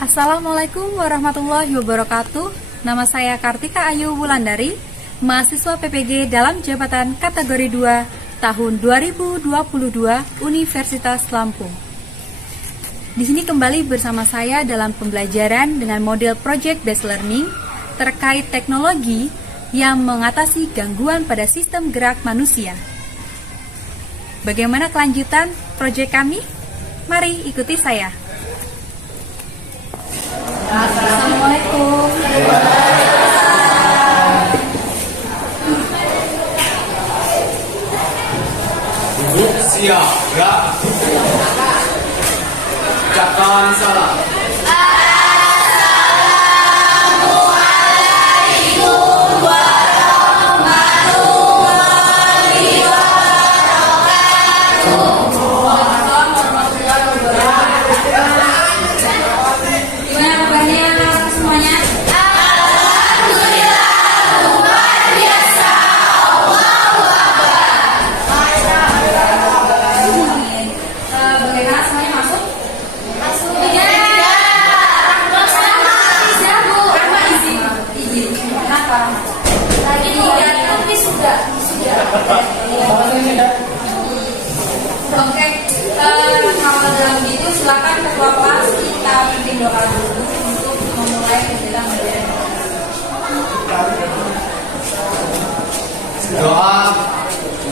Assalamualaikum warahmatullahi wabarakatuh. Nama saya Kartika Ayu Wulandari, mahasiswa PPG dalam jabatan kategori 2 tahun 2022 Universitas Lampung. Di sini kembali bersama saya dalam pembelajaran dengan model Project Based Learning terkait teknologi yang mengatasi gangguan pada sistem gerak manusia. Bagaimana kelanjutan proyek kami? Mari ikuti saya. Assalamualaikum. Siap, gerak. Ucapkan salam. Oke, kalau dalam gitu silakan ketua kelas kita pimpin doa dulu untuk memulai kegiatan belajar. Doa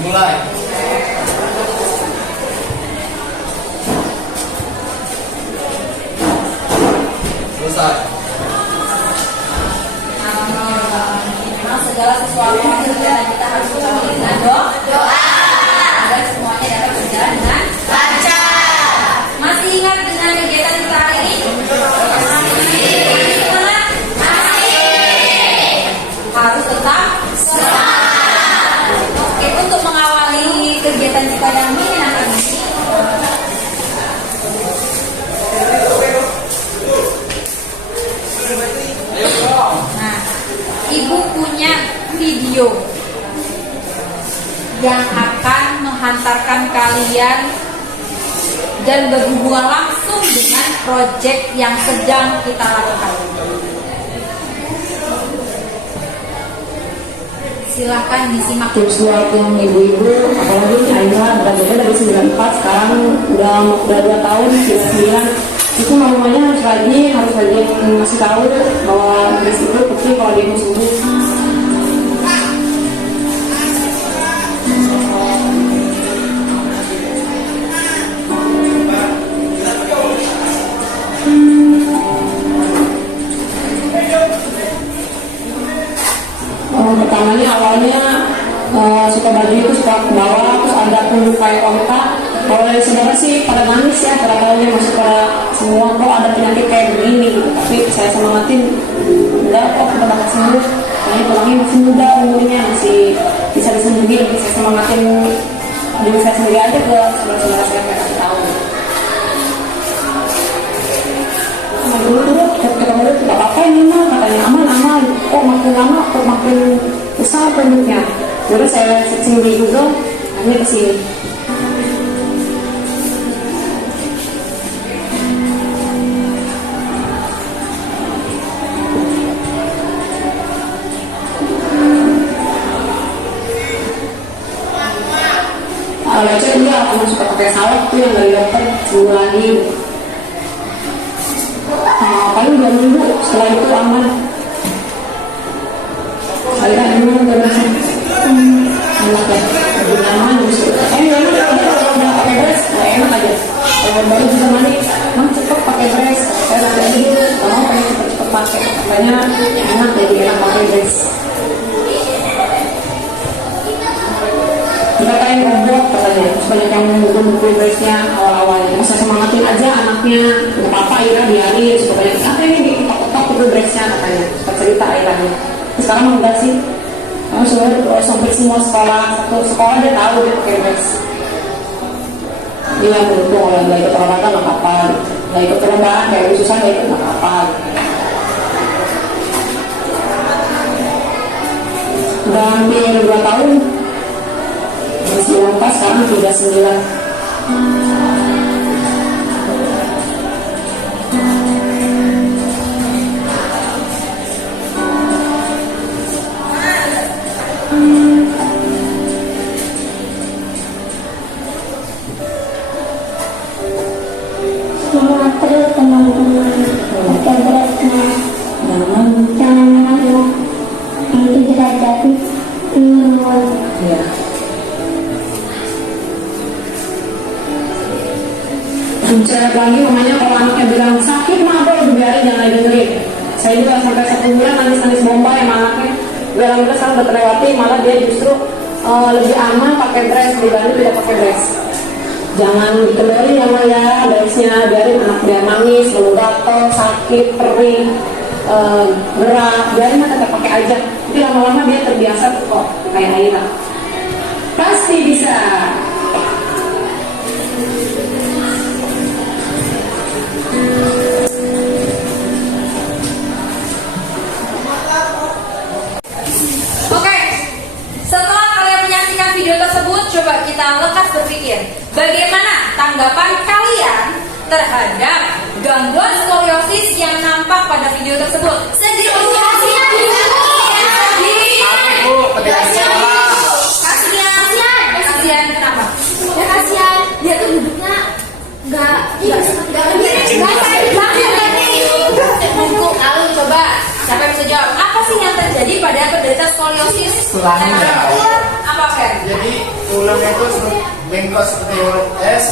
mulai. Selesai. Memang segala sesuatu kegiatan kita harus memulai dengan doa agar semuanya dapat berjalan dengan lancar. Masih ingat dengan kegiatan kita hari ini? Masih. Harus tetap semangat. Oke, untuk mengawali kegiatan kita yang menyenangkan ini, nah, Ibu punya video yang akan menghantarkan kalian dan berhubungan langsung dengan proyek yang sedang kita lakukan. Silahkan disimak. Tips buat yang ibu-ibu, apalagi Aina belajarnya dari 94, sekarang udah 2 tahun, 9. Itu mamanya harus rajin ngasih tahu bahwa Inggris itu penting kalau dia mau sembuh. Pertamanya awalnya suka baju itu suka ke bawah, terus ada pungguk kayak onta. Kalau dari saudara sih pada nangis ya, kadang-kadangnya masuk pada semua kok ada penyakit kayak begini gitu. Tapi saya semangatin, enggak kok kita bakal sembuh. Karena tulangnya masih muda, umurnya masih bisa disembuhin. Saya semangatin diri saya sendiri aja ke saudara-saudara saya kayak kasih tahu. Dulu ketemu nggak apa-apa ini mah, katanya aman. Kok makin lama kok makin besar penduduknya. Jadi saya searching di Google, akhirnya kesini. Lecet juga, aku suka pakai salep tuh yang dari dokter sembuh lagi. Paling 2 minggu setelah itu aman. Saya emang udah enak ya, lebih nyaman justru. Udah pakai dress, enak aja. Kalau baru bisa mandi, cepet pakai dress. Saya sampai ini, kalau pengen cepet pakai, katanya enak jadi enak pakai dress. Mereka yang robot katanya, banyak yang menggunakan dressnya awal-awalnya. Saya semangatin aja anaknya, nggak apa-apa Ira biarin, suka banyak apa ini dikotok itu dressnya katanya, suka cerita Iranya. Sekarang enggak sih, sudah sampai semua satu sekolah dia tahu dia pakai dress. Dia beruntung kalau nggak ikut olahraga nggak apa-apa, nggak ikut perlombaan kayak khususan nggak ikut nggak apa-apa. Udah hampir 2 tahun. 94, sekarang 39. Oke, beratnya jangan itu derajat Ya. Bicara lagi namanya kalau anaknya bilang sakit mah bro, biarin jangan dengerin. Saya juga sampai 1 bulan nangis-nangis bomba sama anaknya. Alhamdulillah sekarang udah terlewati, malah dia justru lebih aman pakai dress dibanding tidak pakai dress. Jangan dikendori ya Ma ya, dressnya biarin anak dia nangis, lalu gatel, sakit, perih, gerak, biarin mah tetap pakai aja. Jadi lama-lama dia terbiasa kok kayak Aira. Pasti bisa. Oke, setelah kalian menyaksikan video tersebut, coba kita lekas berpikir, bagaimana tanggapan kalian terhadap gangguan skoliosis yang nampak pada video tersebut? Sedih, kasihan, kenapa? ya kasihan, dia tuh duduknya nggak Lalu coba, siapa yang bisa jawab? Apa sih yang terjadi pada penderita skoliosis? Tulangnya. Apa Fer? Jadi tulangnya itu bengkok seperti huruf S.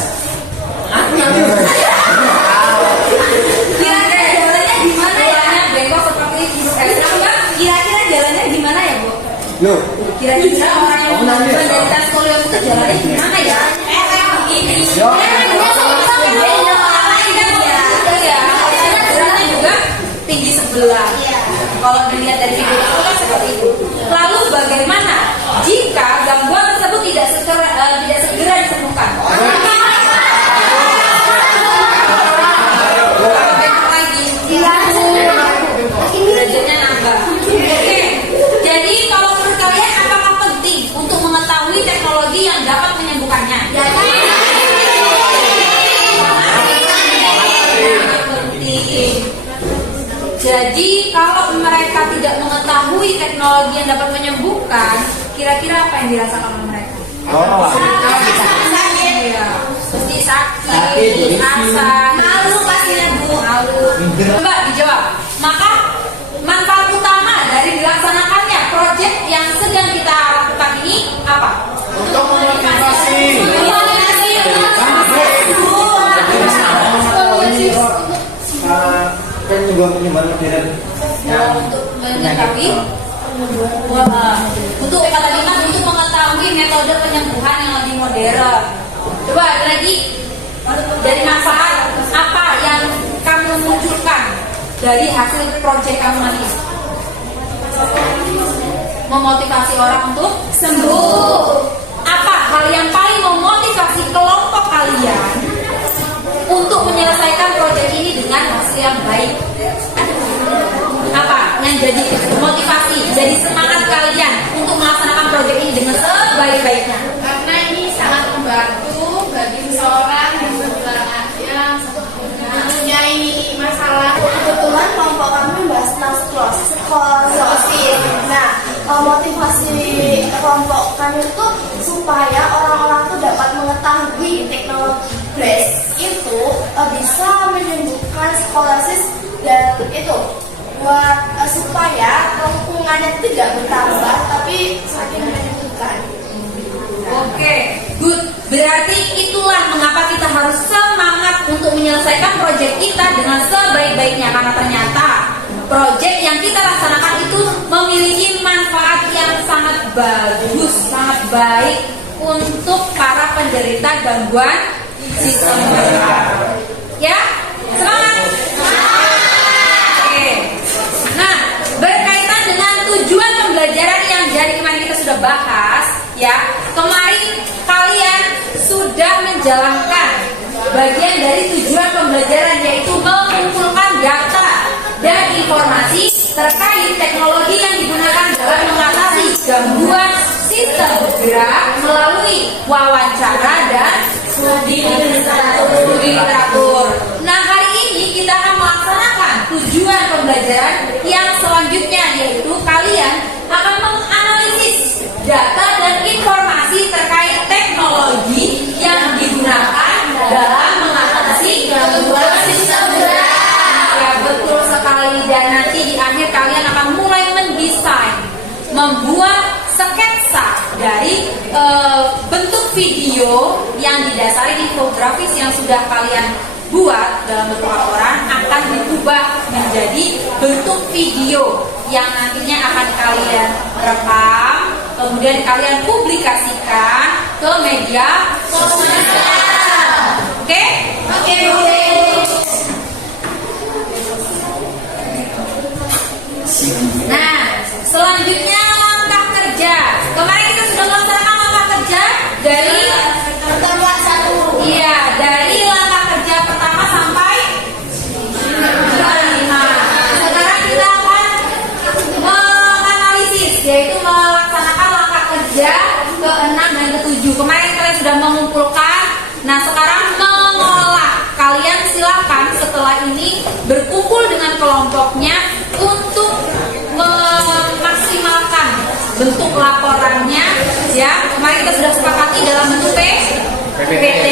Kira-kira jalannya gimana ya? Bengkok seperti huruf S. Kira-kira jalannya gimana ya Bu? Loh, Kira-kira orang yang menderita skoliosis itu jalannya gimana ya? Begini. Beratnya juga tinggi sebelah. Kalau dilihat dari video itu kan seperti itu. Lalu bagaimana jika gangguan tersebut tidak segera disembuhkan? Derajatnya nambah. Oke. Jadi kalau menurut kalian apakah penting untuk mengetahui teknologi yang dapat menyembuhkannya? Penting. Jadi kalau mereka tidak mengetahui teknologi yang dapat menyembuhkan, kira-kira apa yang dirasakan oleh mereka? Sakit, ya. Pasti sakit, rasa, malu pastinya Bu, malu. Coba dijawab. Maka manfaat utama dari dilaksanakannya proyek yang sedang kita lakukan ini apa? untuk memotivasi. Kan penyembuhan modern yang Untuk mengetahui untuk kata kita untuk mengetahui metode penyembuhan yang lebih modern. Coba lagi dari manfaat apa yang kamu munculkan dari hasil proyek kamu nanti? Memotivasi orang untuk sembuh. Apa hal yang paling memotivasi kelompok kalian untuk menyelesaikan proyek ini dengan hasil yang baik? Apa yang jadi motivasi, jadi semangat kalian untuk melaksanakan proyek ini dengan sebaik-baiknya? Karena ini sangat membantu bagi seseorang yang punya ini masalah. kebetulan kelompok kami membahas tentang skoliosis. Nah, motivasi kelompok kami itu supaya orang-orang itu dapat mengetahui teknologi brace itu bisa menyembuhkan skoliosis dan itu buat supaya lingkungannya tidak bertambah tapi semakin menyembuhkan. Oke, good. Berarti itulah mengapa kita harus semangat untuk menyelesaikan proyek kita dengan sebaik-baiknya, karena ternyata proyek yang kita laksanakan itu memiliki manfaat yang sangat bagus, sangat baik untuk para penderita gangguan sistem mental. Ya, semangat. Oke. Nah, berkaitan dengan tujuan pembelajaran yang dari kemarin kita sudah bahas, ya. Kemarin kalian sudah menjalankan bagian dari tujuan pembelajaran, yaitu mengumpulkan data dan informasi terkait teknologi yang digunakan dalam mengatasi gangguan sistem gerak melalui wawancara dan studi literatur. Nah, hari ini kita akan melaksanakan tujuan pembelajaran yang selanjutnya, yaitu kalian akan menganalisis data dan informasi terkait teknologi yang digunakan dalam mengatasi gangguan sistem gerak. Ya, betul. membuat sketsa dari bentuk video yang didasari infografis yang sudah kalian buat dalam bentuk laporan akan diubah menjadi bentuk video yang nantinya akan kalian rekam, kemudian kalian publikasikan ke media sosial. Oke? Oke. Nah, selanjutnya langkah kerja. Kemarin kita sudah melaksanakan langkah kerja dari Pertemuan 1. iya, dari langkah kerja pertama sampai 5. Sekarang kita akan menganalisis, yaitu melaksanakan langkah kerja ke-6 dan ke-7. Kemarin kalian sudah mengumpulkan. Nah, sekarang mengolah. Kalian silakan setelah ini berkumpul dengan kelompoknya untuk memaksimalkan bentuk laporannya, ya. Kemarin kita sudah sepakati dalam bentuk PPT.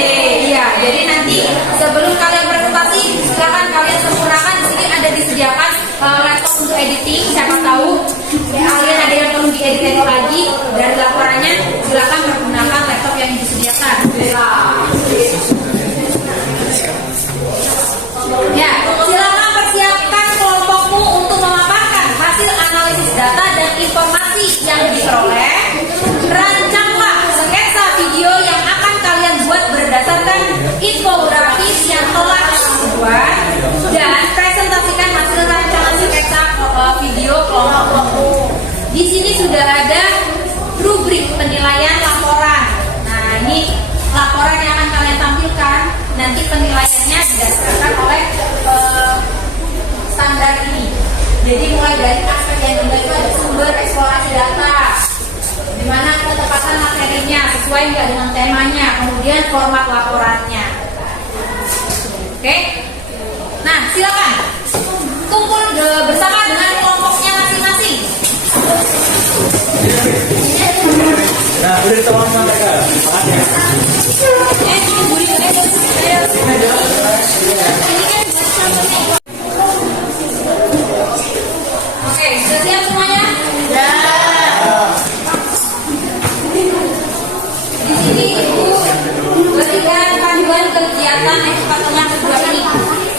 Iya, jadi nanti sebelum kalian presentasi, silakan kalian sempurnakan. Di sini ada disediakan laptop untuk editing. Siapa tahu kalian ada yang perlu diedit lagi dari laporannya, silakan menggunakan laptop yang disediakan. Ya, silakan persiapkan kelompokmu untuk memaparkan hasil analisis data dan informasi yang diperoleh. Rancanglah sketsa video yang akan kalian buat berdasarkan infografis yang telah dibuat dan presentasikan hasil rancangan sketsa video kelompokmu. Di sini sudah ada rubrik penilaian laporan. Nah, ini laporan yang akan kalian tampilkan. Nanti penilaiannya didasarkan oleh standar ini. Jadi mulai dari aspek yang itu ada sumber eksplorasi data, di mana ketepatan materinya sesuai nggak dengan temanya, kemudian format laporannya. Oke? Nah, silakan kumpul bersama dengan kelompoknya masing-masing. Nah, udah teman-teman mereka. Oke, sudah siap semuanya? Ya. Di sini Ibu berikan panduan kegiatan yang kedua ini,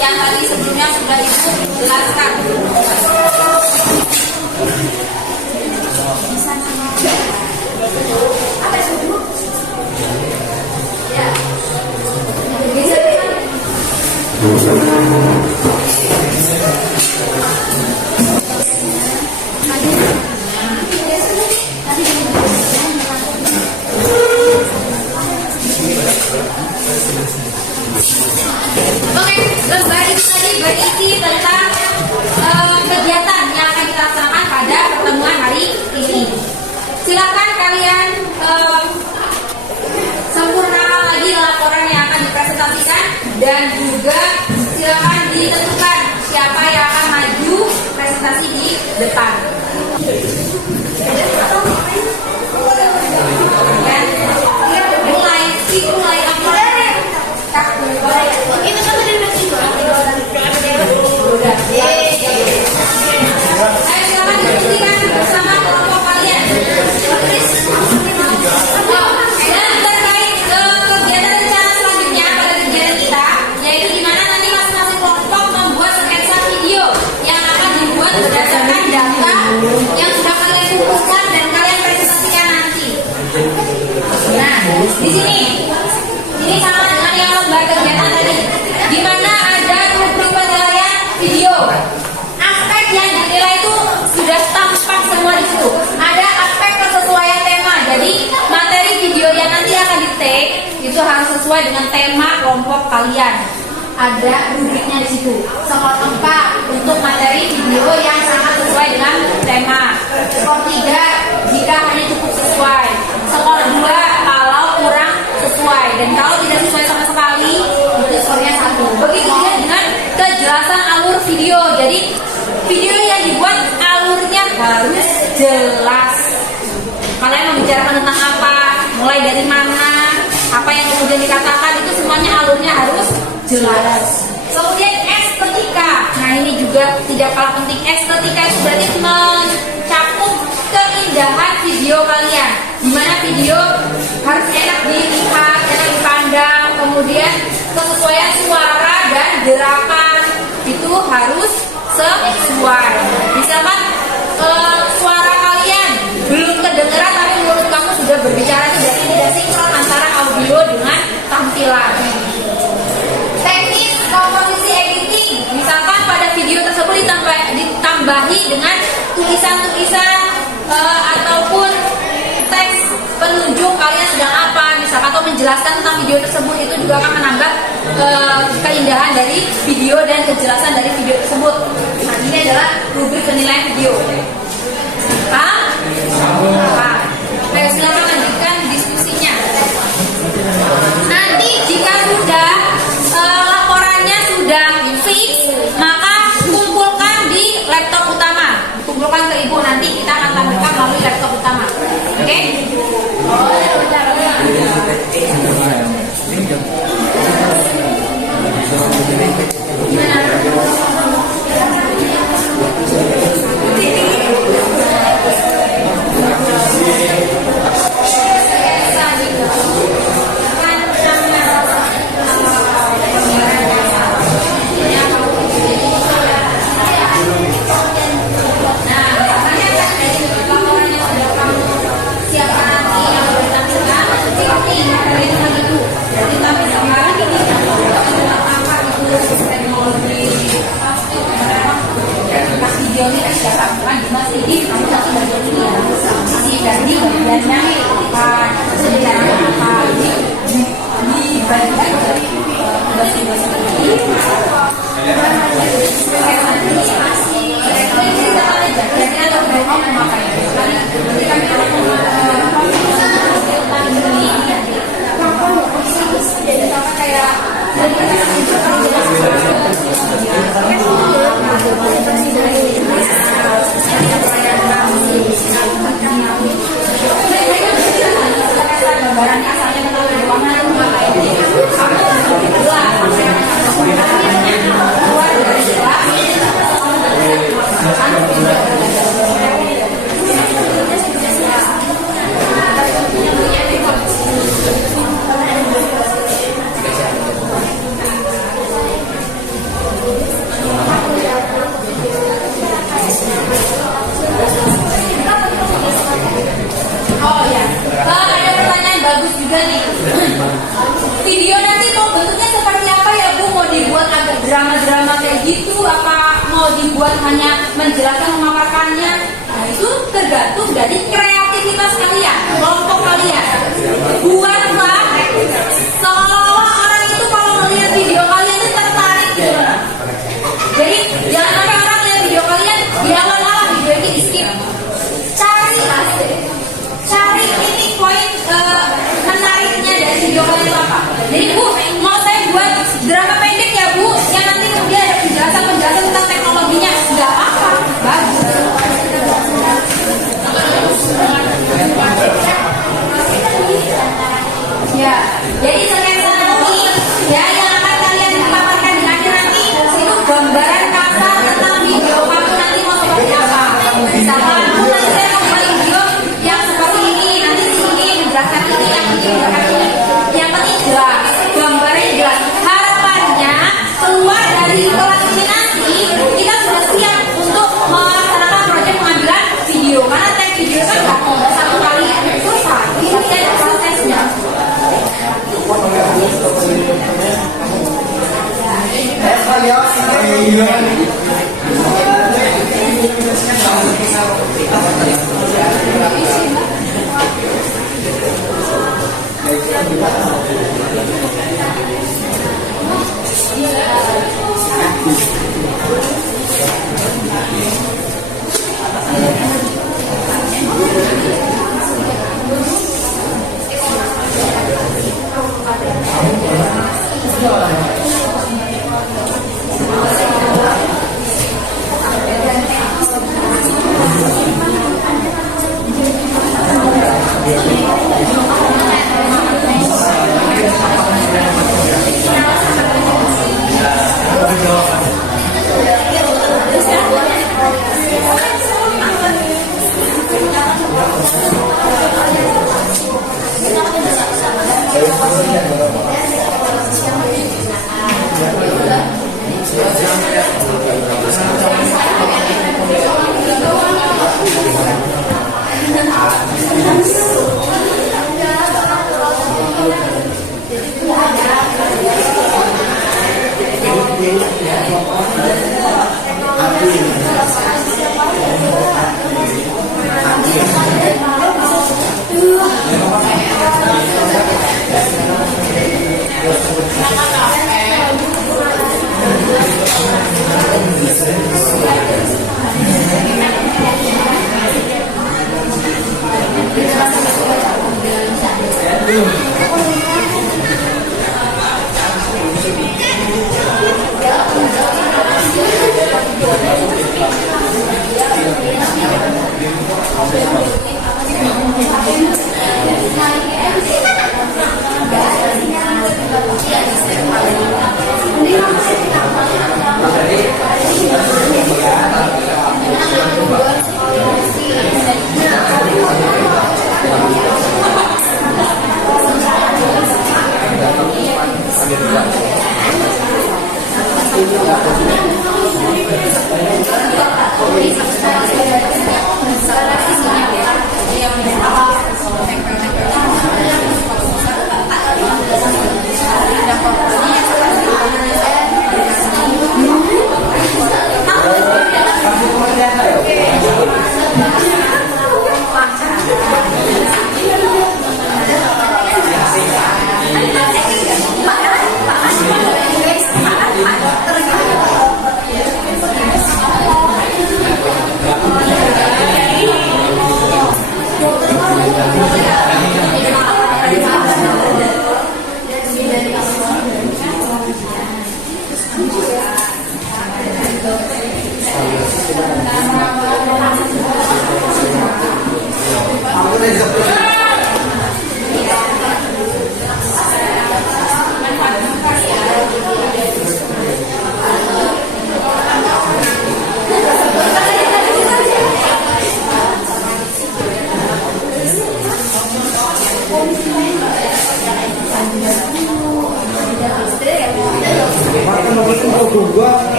yang tadi sebelumnya sudah Ibu jelaskan. Oke, lembar itu tadi berisi tentang kegiatan yang akan kita laksanakan pada pertemuan hari ini. Silakan kalian sempurnakan lagi laporan yang akan dipresentasikan dan juga silakan ditentukan siapa yang akan maju presentasi di depan. Mulai apa? Ini kan tadi udah Udah. Ayo silakan diskusikan bersama kelompok kalian. Dan terkait kegiatan rencana selanjutnya pada kegiatan kita, yaitu di mana nanti masing-masing kelompok membuat sketsa video yang akan dibuat berdasarkan data yang sudah kalian kumpulkan dan kalian presentasikan nanti. Nah, di sini ini sama dengan yang lembar kegiatan tadi, di mana ada rubrik penilaian video. Aspek yang dinilai itu sudah tampak semua di situ. Ada aspek kesesuaian tema. Jadi materi video yang nanti akan di-take itu harus sesuai dengan tema kelompok kalian. Ada rubriknya di situ. Skor 4 untuk materi video yang sangat sesuai dengan tema. Skor 3 jika hanya cukup sesuai. Skor 2 kalau kurang sesuai, dan kalau tidak sesuai sama sekali itu skornya 1. Begitu juga dengan kejelasan alur video. Jadi video yang dibuat alurnya harus jelas. Kalian membicarakan tentang apa, mulai dari mana, apa yang kemudian dikatakan, itu semuanya alurnya harus jelas. Kemudian estetika. Nah, ini juga tidak kalah penting. Estetika itu berarti mencakup keindahan keindahan video kalian. Dimana video harus enak dilihat, enak dipandang, kemudian kesesuaian suara dan gerakan itu harus sesuai. Misalkan suara kalian belum kedengeran tapi mulut kamu sudah berbicara, itu berarti tidak sinkron antara audio dengan tampilan. Teknis komposisi editing, misalkan pada video tersebut ditambahi dengan tulisan-tulisan ataupun teks penunjuk kalian sedang apa, misalkan, atau menjelaskan tentang video tersebut, itu juga akan menambah keindahan dari video dan kejelasan dari video tersebut. Nah, ini adalah rubrik penilaian video. Paham? Paham. Ayo silakan lanjutkan diskusinya. Nanti jika sudah laporannya sudah fix, maka kumpulkan di laptop utama. Kumpulkan ke ibu, nanti kita akan tampilkan melalui laptop utama. Oke? Video nanti mau bentuknya seperti apa ya Bu? Mau dibuat agak drama-drama kayak gitu, apa mau dibuat hanya menjelaskan, memaparkannya? Nah, itu tergantung dari kreativitas kalian, kelompok kalian. Buatlah seolah-olah orang itu kalau melihat video kalian itu tertarik gitu. Jadi jangan sampai orang lihat video kalian di awal-awal video ini di skip. Cari ini poin menariknya dari video kalian itu apa. Jadi Bu, mau saya buat drama pendek ya Bu, yang nanti kemudian ada penjelasan tentang teknologinya. Nggak apa-apa, bagus. Ya, jadi sketsa nanti ya yang akan kalian paparkan di akhir nanti itu gambaran kasar tentang video kamu nanti mau seperti apa. Misalkan Bu, nanti saya mau buat video yang seperti ini, nanti sini menjelaskan ini, yang ini menjelaskan ini. Yang penting jelas, gambarnya jelas. Harapannya keluar dari kelas ini nanti kita sudah siap untuk melaksanakan proyek pengambilan video, karena tag video kan nggak satu kali selesai, pasti ada prosesnya.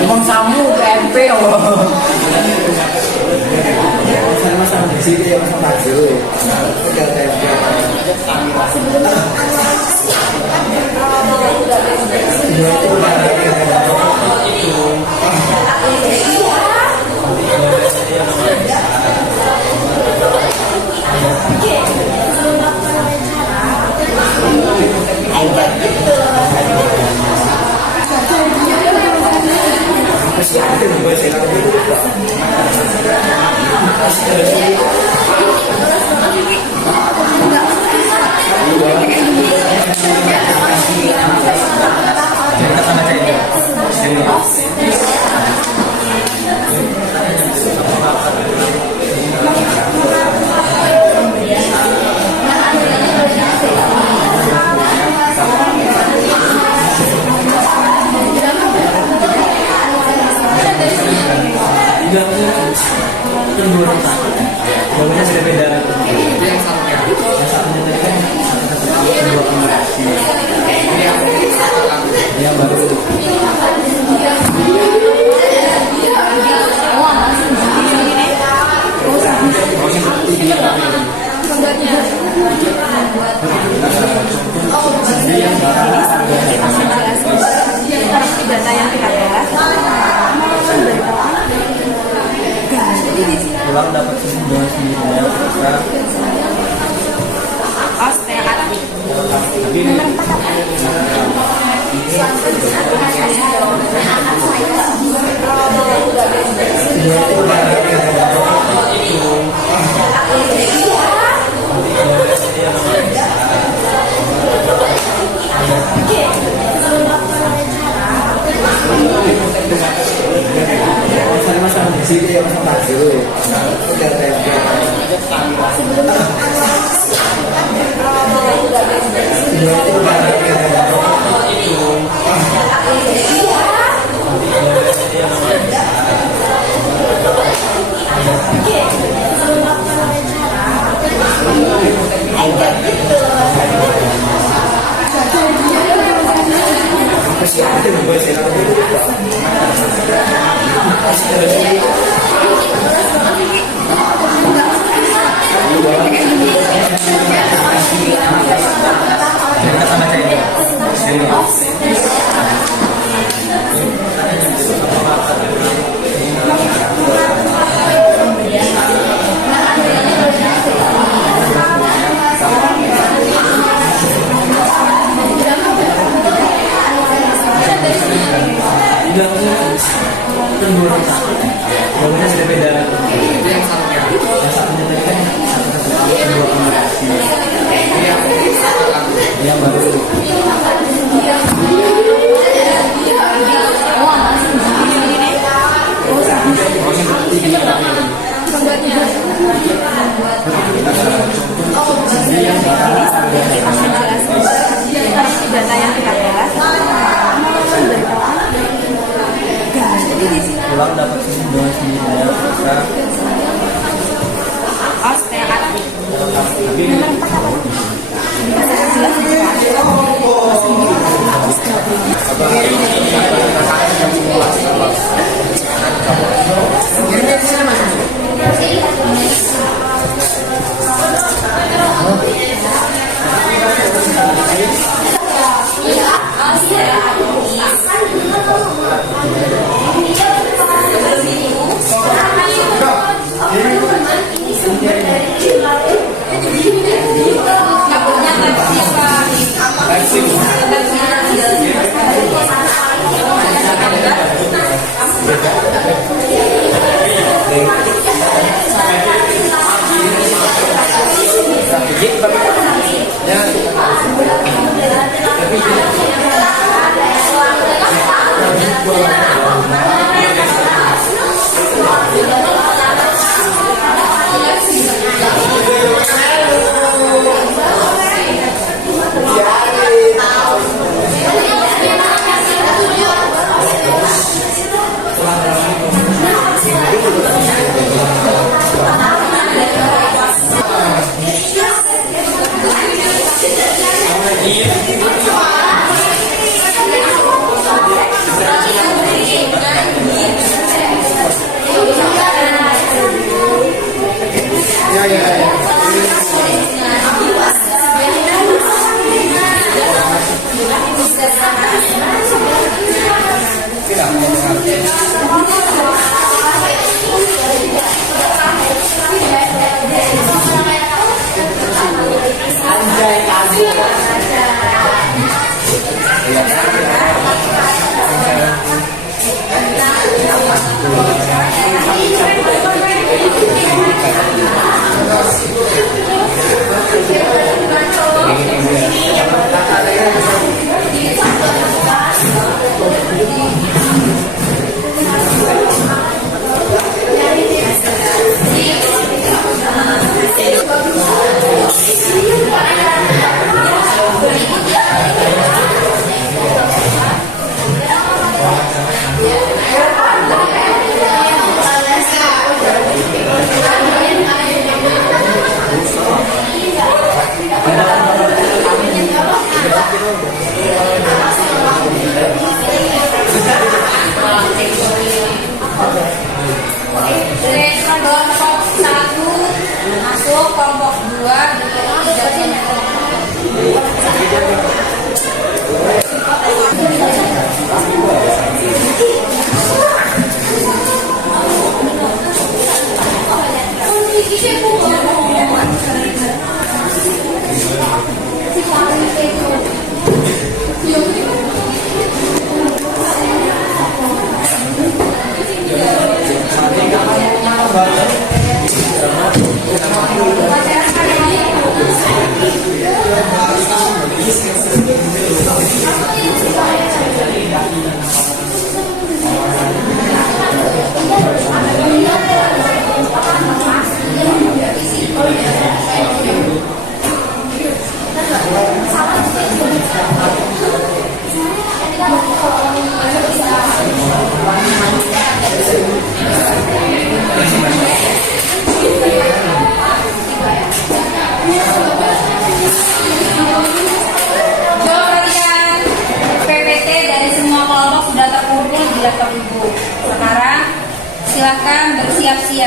Emang samu ke MP loh. Sama-sama di sini ya, sama dulu. Udah tempe. Pulang dapat sebuah sendirinya kita Pulang dapat semua sendiri ya.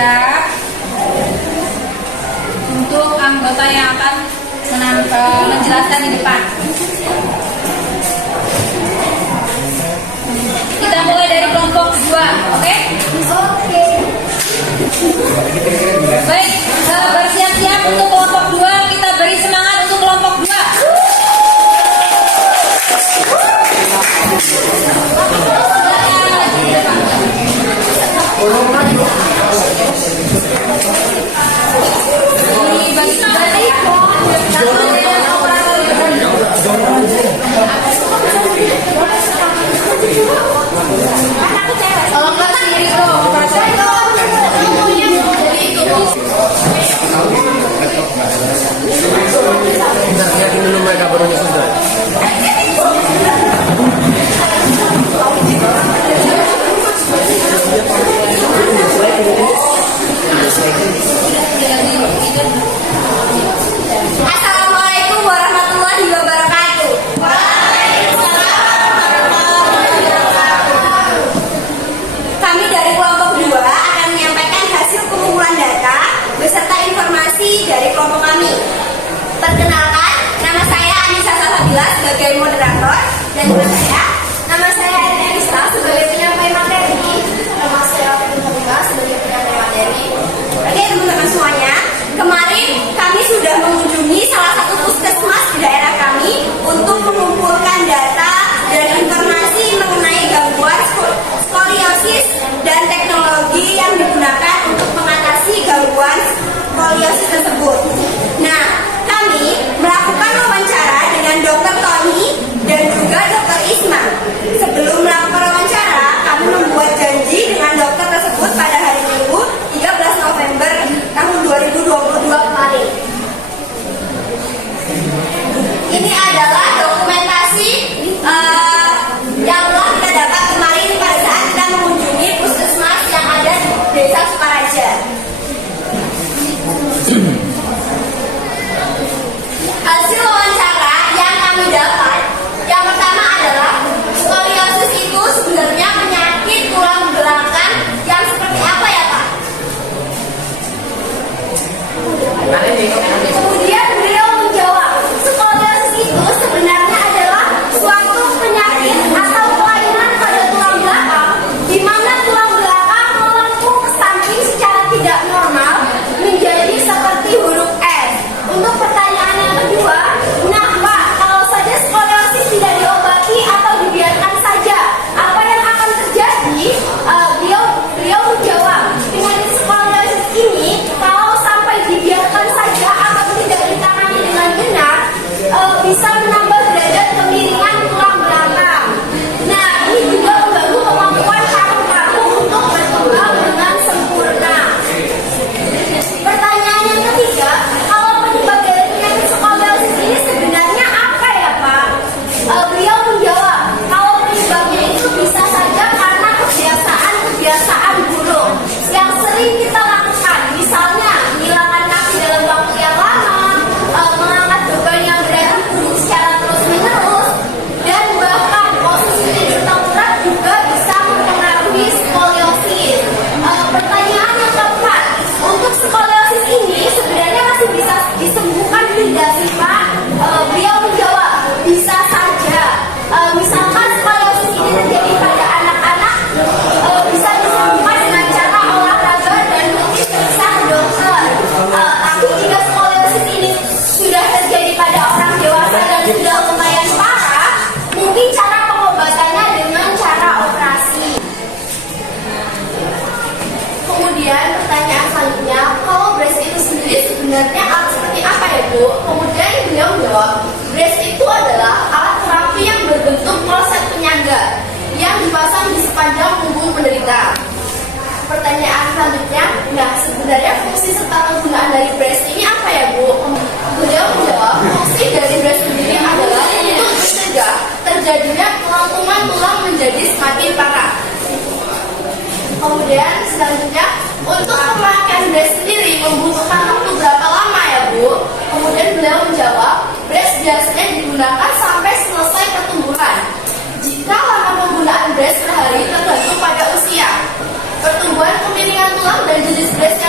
siap untuk anggota yang akan menjelaskan di depan. Kita mulai dari kelompok 2, oke? Oke. Baik, bersiap-siap untuk kelompok 2. Kita beri semangat untuk kelompok 2. Kalau nggak sendiri tuh, Bentar, lihatin dulu mereka barunya sudah. Assalamualaikum warahmatullahi wabarakatuh. Kami dari kelompok 2 akan menyampaikan hasil pengumpulan data beserta informasi dari kelompok kami. Perkenalkan, nama saya Anissa Salsabila sebagai moderator dan nama saya Elisa sebagai penyampai materi. Nama saya Fatima sebagai penyampai materi. Oke teman-teman semuanya, kemarin kami sudah mengunjungi salah satu puskesmas di daerah kami untuk mengumpulkan data dan informasi mengenai gangguan skoliosis dan teknologi yang digunakan untuk mengatasi gangguan skoliosis tersebut. Nah, kami melakukan wawancara dengan Dr. Tony dan juga Dr. Isma. Sebelum melakukan wawancara, kami membuat janji dengan dokter tersebut pada hari Minggu 13 November tahun 2022 kemarin. Ini adalah dokumentasi yang telah kita dapat kemarin pada saat kita mengunjungi puskesmas yang ada di Desa Sukaraja. Hasil wawancara yang kami dapat, yang pertama adalah skoliosis itu sebenarnya penyakit tulang belakang yang seperti apa ya Pak? Kemudian beliau menjawab, skoliosis itu sebenarnya adalah suatu penyakit atau kelainan pada tulang belakang, di mana tulang belakang melengkung ke samping secara tidak normal menjadi seperti huruf S. Untuk pertanyaan yang kedua, nah Pak, kalau saja skoliosis tidak diobati atau dibiarkan saja, apa yang akan terjadi? Beliau menjawab, penyakit skoliosis ini kalau sampai dibiarkan saja atau tidak ditangani dengan benar, bisa menambah derajat kemiringan tulang belakang. Nah, ini juga mengganggu kemampuan paru-paru untuk berkembang dengan sempurna. Pertanyaan yang ketiga, kalau penyebab dari penyakit skoliosis ini sebenarnya apa ya Pak? Beliau menjawab, kalau penyebabnya itu bisa saja karena kebiasaan buruk yang sering kita lakukan, misalnya menghilangkan kaki dalam waktu yang lama, mengangkat beban yang berat secara terus-menerus, dan bahkan posisi tidur tengkurap juga bisa mempengaruhi skoliosis. Pertanyaan yang keempat, untuk skoliosis ini sebenarnya masih bisa disembuhkan tidak sih Pak? Beliau menjawab, bisa saja. Misalkan skoliosis ini terjadi pada anak-anak, bisa disembuhkan dengan cara olahraga dan rutin periksa ke dokter. Tapi jika skoliosis ini sudah terjadi pada orang dewasa dan sudah lumayan parah, mungkin cara pengobatannya dengan cara operasi. Kemudian pertanyaan selanjutnya, kalau brace itu sendiri sebenarnya alat seperti apa ya Bu? Kemudian beliau menjawab, brace itu adalah alat terapi yang berbentuk kloset penyangga yang dipasang di sepanjang punggung penderita. Pertanyaan selanjutnya, nah sebenarnya fungsi serta penggunaan dari brace ini apa ya Bu? Beliau menjawab, fungsi dari brace sendiri adalah untuk mencegah terjadinya kelangsungan tulang menjadi semakin parah. Kemudian selanjutnya, untuk pemakaian brace sendiri membutuhkan waktu berapa lama ya Bu? Kemudian beliau menjawab, brace biasanya digunakan sampai selesai pertumbuhan. Jika lama penggunaan brace per hari tergantung pada usia, pertumbuhan kemiringan tulang dan jenis brace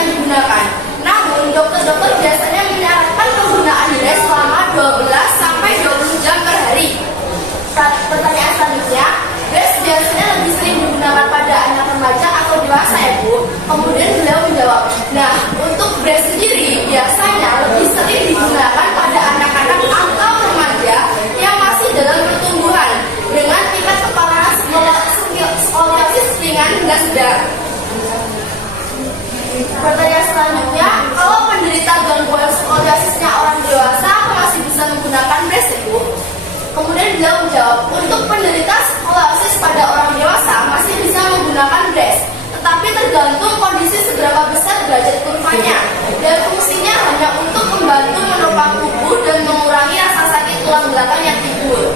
pertanyaan selanjutnya, brace biasanya lebih sering digunakan pada anak remaja atau dewasa ya Bu? Kemudian beliau menjawab, nah untuk brace sendiri biasanya lebih sering digunakan pada anak-anak atau remaja yang masih dalam pertumbuhan dengan tingkat keparahan skoliosis ringan hingga sedang. Pertanyaan selanjutnya, kalau penderita gangguan skoliosisnya orang dewasa masih bisa menggunakan brace Bu? Kemudian beliau menjawab, untuk penderita skoliosis pada orang dewasa masih bisa menggunakan brace, tetapi tergantung kondisi seberapa besar derajat kurvanya, dan fungsinya hanya untuk membantu menopang tubuh dan mengurangi rasa sakit tulang belakang yang timbul.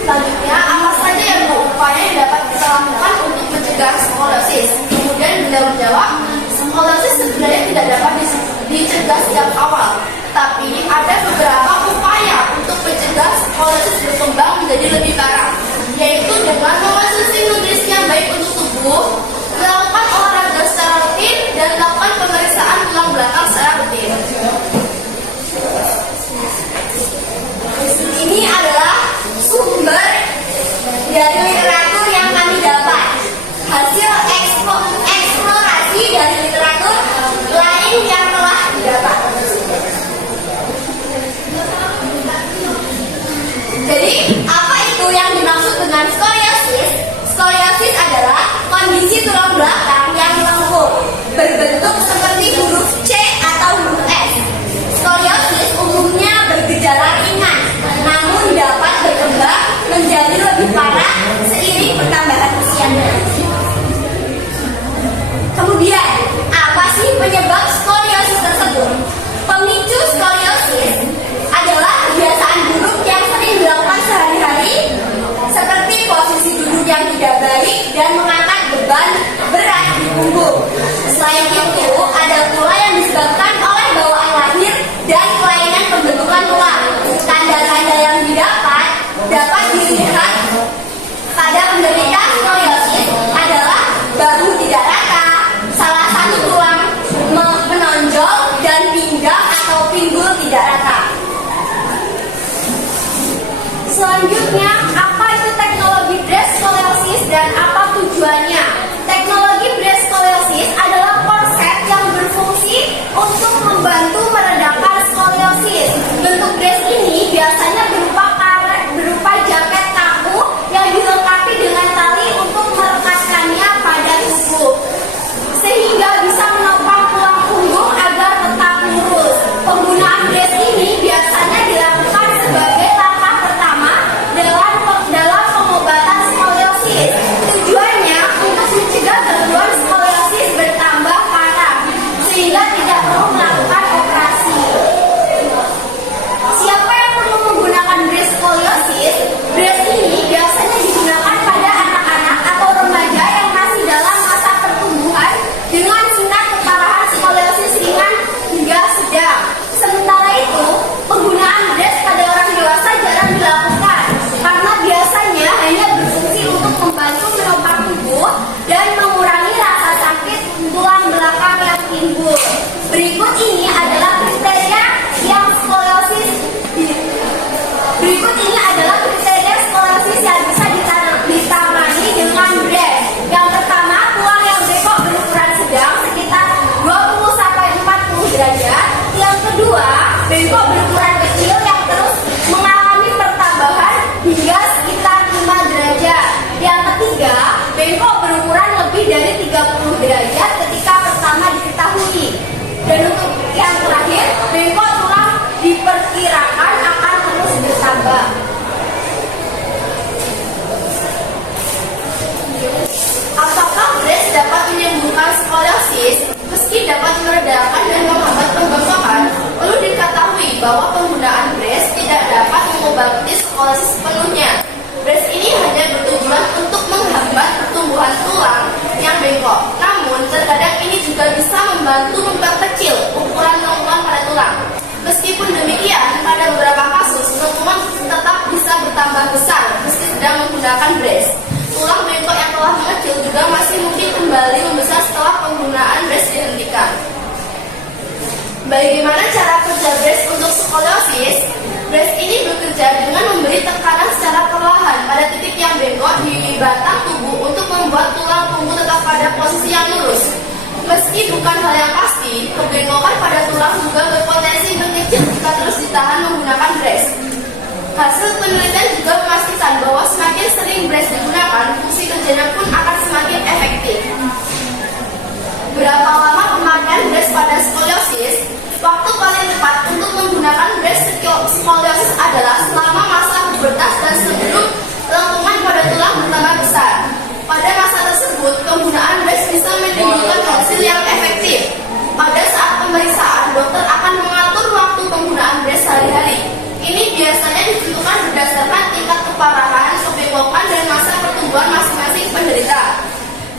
Selanjutnya, apa saja yang berupaya yang dapat kita lakukan untuk mencegah skoliosis? Kemudian beliau menjawab, skoliosis sebenarnya tidak dapat dicegah sejak awal, tapi ada beberapa upaya untuk mencegah skoliosis berkembang menjadi lebih parah, yaitu dengan mengonsumsi nutrisi yang baik untuk tubuh, melakukan olahraga secara rutin, dan melakukan pemeriksaan tulang belakang secara rutin. Ini adalah sumber dari literatur yang kami dapat, hasil eksplorasi dari literatur lain yang telah didapat. Jadi, apa itu yang dimaksud dengan skoliosis? Skoliosis adalah kondisi tulang belakang yang melengkung, berbentuk seperti huruf C atau huruf S. Skoliosis umumnya bergejala ringan, namun dapat berkembang menjadi lebih parah seiring pertambahan usia. Kemudian, apa sih penyebab skoliosis tersebut? Pemicu skoliosis adalah kebiasaan buruk yang sering dilakukan sehari-hari, seperti posisi duduk yang tidak baik dan mengangkat beban berat di punggung. Selain itu, ada pula yang disebabkan oleh bawaan lahir dan kelainan pembentukan tulang. Tanda-tanda yang dapat dilihat pada penderita skoliosis adalah bahu tidak rata, salah satu tulang menonjol, dan pinggang atau pinggul tidak rata. Selanjutnya, apa itu teknologi brace skoliosis dan apa tujuannya? Teknologi brace skoliosis adalah konsep yang berfungsi untuk membantu meredakan skoliosis. Bentuk brace ini biasanya berupa jaket kaku yang dilengkapi dengan tali untuk merekatkannya pada tubuh, sehingga bisa menopang tulang punggung agar tetap lurus. Penggunaan brace ini biasanya dilakukan sebagai langkah pertama dalam pengobatan skoliosis. Tujuannya untuk mencegah gangguan skoliosis bertambah parah, sehingga tidak perlu melakukan operasi. Siapa yang perlu menggunakan brace skoliosis? Brace ini biasanya digunakan pada anak-anak atau remaja yang masih dalam masa pertumbuhan dengan tingkat keparahan skoliosis ringan hingga sedang. Sementara itu, penggunaan brace pada orang dewasa jarang dilakukan karena biasanya hanya berfungsi untuk membantu menopang tubuh dan mengurangi rasa sakit tulang belakang yang timbul. Berikut ini adalah kriteria yang skoliosis yang bisa ditangani dengan brace. Yang pertama, tulang yang bengkok berukuran sedang sekitar 20-40 derajat. Yang kedua, bengkok berukuran kecil yang terus mengalami pertambahan hingga sekitar 5 derajat. Yang ketiga, bengkok berukuran lebih dari 30 derajat ketika pertama diketahui. Dan untuk yang terakhir, bengkok tulang diperkirakan akan terus bertambah. Apakah brace dapat menyembuhkan skoliosis? Meski dapat meredakan dan menghambat pembengkakan, perlu diketahui bahwa penggunaan brace tidak dapat mengobati skoliosis sepenuhnya. Brace ini hanya bertujuan untuk menghambat pertumbuhan tulang yang bengkok. Namun, terkadang ini juga bisa membantu memperkecil ukuran lengkungan pada tulang. Meskipun demikian, pada beberapa kasus, lengkungan tetap bisa bertambah besar meski sedang menggunakan brace. Tulang bengkok yang telah mengecil juga masih mungkin kembali membesar setelah penggunaan brace dihentikan. Bagaimana cara kerja brace untuk skoliosis? Brace ini bekerja dengan memberi tekanan secara perlahan pada titik yang bengkok di batang tubuh untuk membuat tulang punggung tetap pada posisi yang lurus. Meski bukan hal yang pasti, kebengkokan pada tulang juga berpotensi mengecil jika terus ditahan menggunakan brace. Hasil penelitian juga memastikan bahwa semakin sering brace digunakan, fungsi kerjanya pun akan semakin efektif. Berapa lama pemakaian brace pada skoliosis? Waktu paling tepat untuk menggunakan brace skoliosis adalah selama masa pubertas dan sebelum lengkungan pada tulang bertambah besar. Pada masa tersebut, penggunaan brace bisa menimbulkan hasil yang efektif. Pada saat pemeriksaan, dokter akan mengatur waktu penggunaan brace sehari-hari. Ini biasanya ditentukan berdasarkan tingkat keparahan, kebengkokan, dan masa pertumbuhan masing-masing penderita.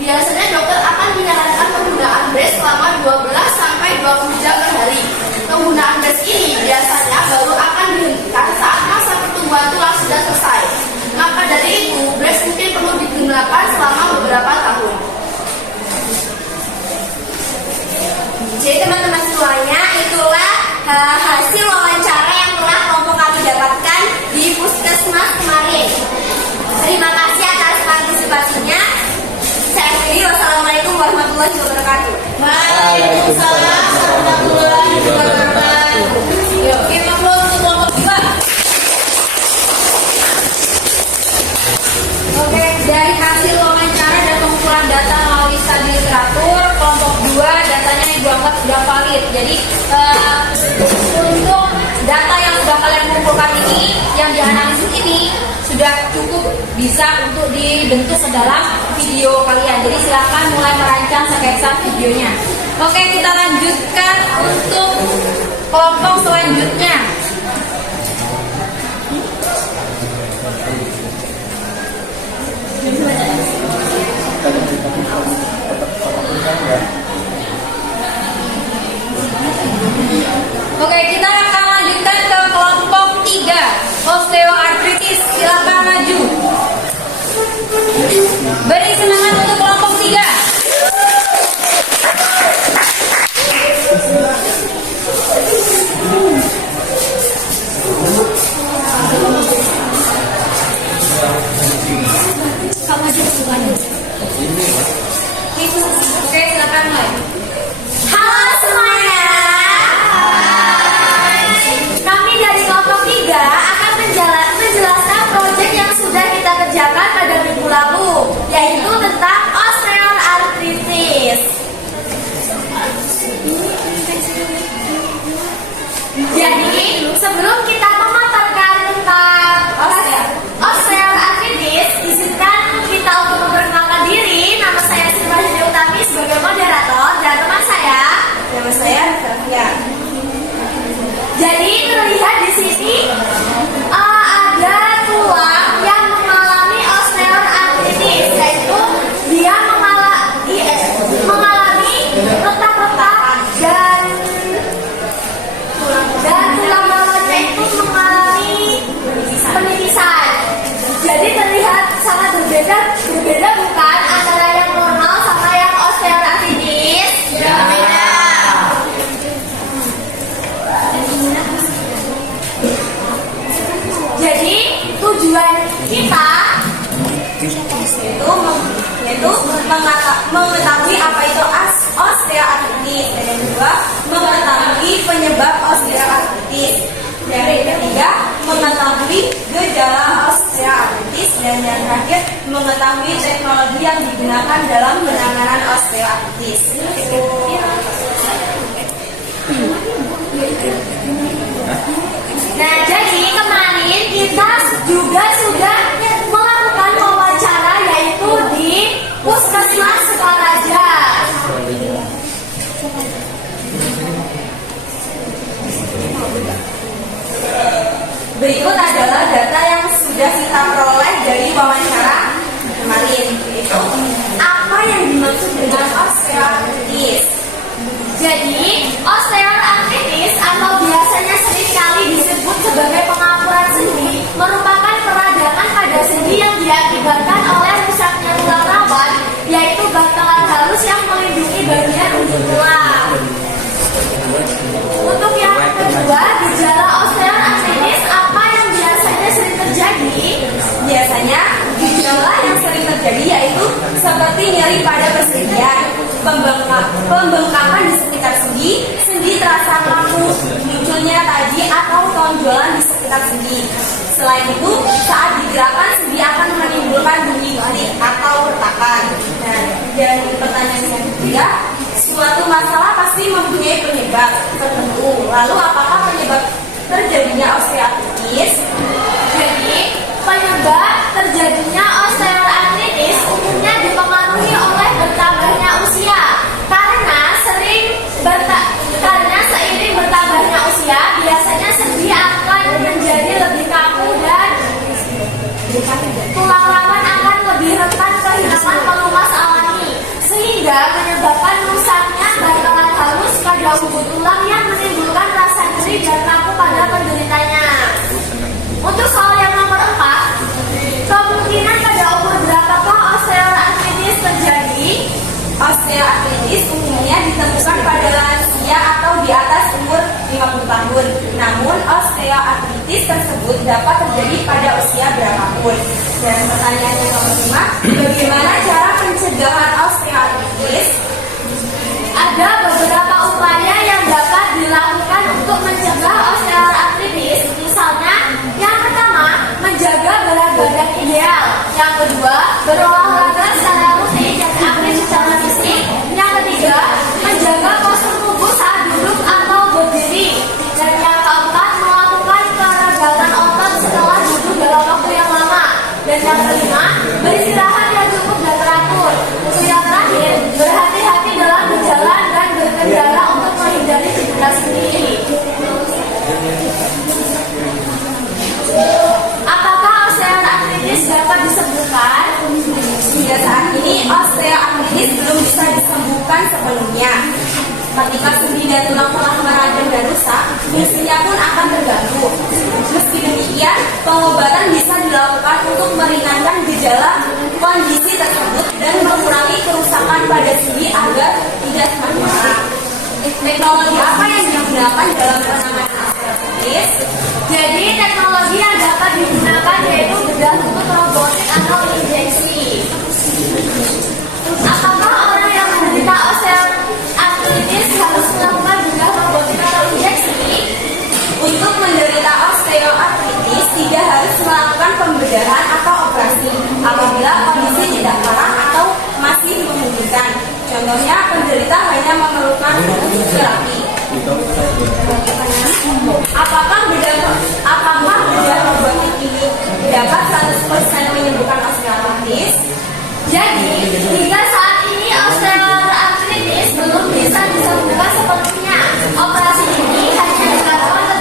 Biasanya dokter akan menyarankan penggunaan brace selama 12 sampai 20 jam per hari. Penggunaan brace ini biasanya baru akan dihentikan saat masa pertumbuhan tulang sudah selesai. Maka dari itu, brace mungkin perlu digunakan selama beberapa tahun. Jadi teman-teman semuanya, itulah hasil wawancara yang telah kelompok kami dapatkan di Puskesmas kemarin. Terima kasih atas partisipasinya. Saya akhiri, wassalamualaikum warahmatullahi wabarakatuh. Waalaikumsalam warahmatullahi wabarakatuh. Yuk, kita mulai untuk kelompok 2. Oke, dari hasil wawancara dan pengumpulan data melalui studi literatur, kelompok 2 datanya Ibu anggap sudah valid. Jadi untuk data yang sudah kalian kumpulkan ini, yang dianalisis ini sudah cukup bisa untuk dibentuk ke dalam video kalian. Jadi silakan mulai merancang sketsa videonya. Oke, kita lanjutkan untuk kelompok selanjutnya. Oke, kita akan lanjutkan ke kelompok 3, osteoartritis. Silakan maju. Beri semangat untuk kelompok 3. Oke, silakan mulai. Halo semuanya. Kami dari kelompok 3 akan menjelaskan proyek yang sudah kita kerjakan pada minggu lalu, yaitu tentang osteoartritis. Jadi, sebelum kita memaparkan tentang osteoartritis, izinkan kita untuk memperkenalkan diri. Nama saya Sri Wahyudi Utami sebagai moderator, dan teman saya, nama saya Safia. Jadi terlihat di sini ada tulang yang mengalami osteoartritis, yaitu dia mengalami retak-retak dan tulang bawahnya itu mengalami penipisan. Jadi terlihat sangat berbeda bukan antara yang normal sama yang osteoartritis? Ya, beda. Jadi tujuan kita yaitu mengetahui apa itu osteoartritis, dan yang kedua mengetahui penyebab osteoartritis, dan yang ketiga mengetahui gejala osteoartritis, dan yang terakhir mengetahui teknologi yang digunakan dalam penanganan osteoartritis. Nah, jadi kemarin kita juga sudah melakukan wawancara, yaitu di Puskesmas Sukaraja. Berikut adalah data yang sudah kita peroleh dari wawancara kemarin, yaitu apa yang dimaksud dengan osteoartritis. Jadi, osteoartritis atau biasanya seringkali disebut sebagai pengapuran sendi merupakan peradangan pada terjadi, yaitu seperti nyeri pada persendian, pembengkakan di sekitar sendi, sendi terasa kaku, munculnya taji atau tonjolan di sekitar sendi. Selain itu, saat digerakkan sendi akan menimbulkan bunyi klik atau retakan. Nah, dan pertanyaan yang ketiga, suatu masalah pasti mempunyai penyebab tertentu. Lalu, apakah penyebab terjadinya osteoartritis? Jadi, penyebab terjadinya osteoartritis umumnya dipengaruhi oleh bertambahnya usia. Karena seiring bertambahnya usia, biasanya sendi akan menjadi lebih kaku dan tulang rawan akan lebih rentan kehilangan pelumas alami, sehingga menyebabkan rusaknya bantalan halus pada ubud tulang yang menimbulkan rasa nyeri dan kaku pada penderitanya. Untuk soal yang nomor 4, kemungkinan pada umur berapakah osteoartritis terjadi? Osteoartritis umumnya ditemukan pada lansia atau di atas umur 50 tahun. Namun, osteoartritis tersebut dapat terjadi pada usia berapapun. Dan pertanyaan yang nomor 5, bagaimana cara pencegahan osteoartritis? Ada beberapa upaya yang dapat dilakukan untuk mencegah osteoartritis. Misalnya, yang pertama, menjaga berat badan ideal. Yang kedua, berolahraga secara rutin dan aktif secara fisik. Yang ketiga, menjaga postur tubuh saat duduk atau berdiri. Dan yang keempat, melakukan peregangan otot setelah duduk dalam waktu yang lama. Dan yang kelima, beristirahat yang cukup dan teratur. Untuk yang terakhir, berhati-hati dalam berjalan dan berkendara untuk menghindari cedera sendiri. Apakah osteoartritis dapat disembuhkan? Hingga saat ini, osteoartritis belum bisa disembuhkan sepenuhnya. Ketika sendi dan tulang telah meradang dan rusak, fungsinya pun akan terganggu. Meski demikian, pengobatan bisa dilakukan untuk meringankan gejala kondisi tersebut dan mengurangi kerusakan pada sendi agar tidak semakin parah. Teknologi apa yang digunakan dalam penanganan osteoartritis? Jadi teknologi yang dapat digunakan yaitu bedah lutut robotik atau injeksi. Apakah orang yang menderita osteoartritis harus melakukan bedah robotik atau injeksi? Untuk menderita osteoartritis tidak harus melakukan pembedahan atau operasi apabila kondisi tidak parah atau masih memungkinkan. Contohnya, penderita hanya memerlukan terapi. Apakah bedah robotik ini dapat 100% menyembuhkan osteoartritis? Jadi, hingga saat ini osteoartritis belum bisa disembuhkan sepenuhnya. Operasi ini hanya dilakukan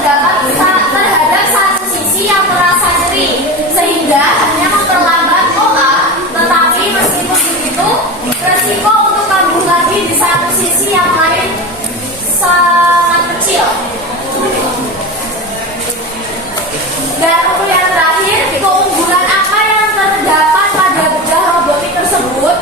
terhadap satu sisi yang terasa nyeri, sehingga hanya memperlambat OA. Tetapi meskipun begitu, resiko untuk kambuh lagi di satu sisi yang lain sangat kecil. Dan untuk yang terakhir, keunggulan apa yang terdapat pada bedah robotik tersebut?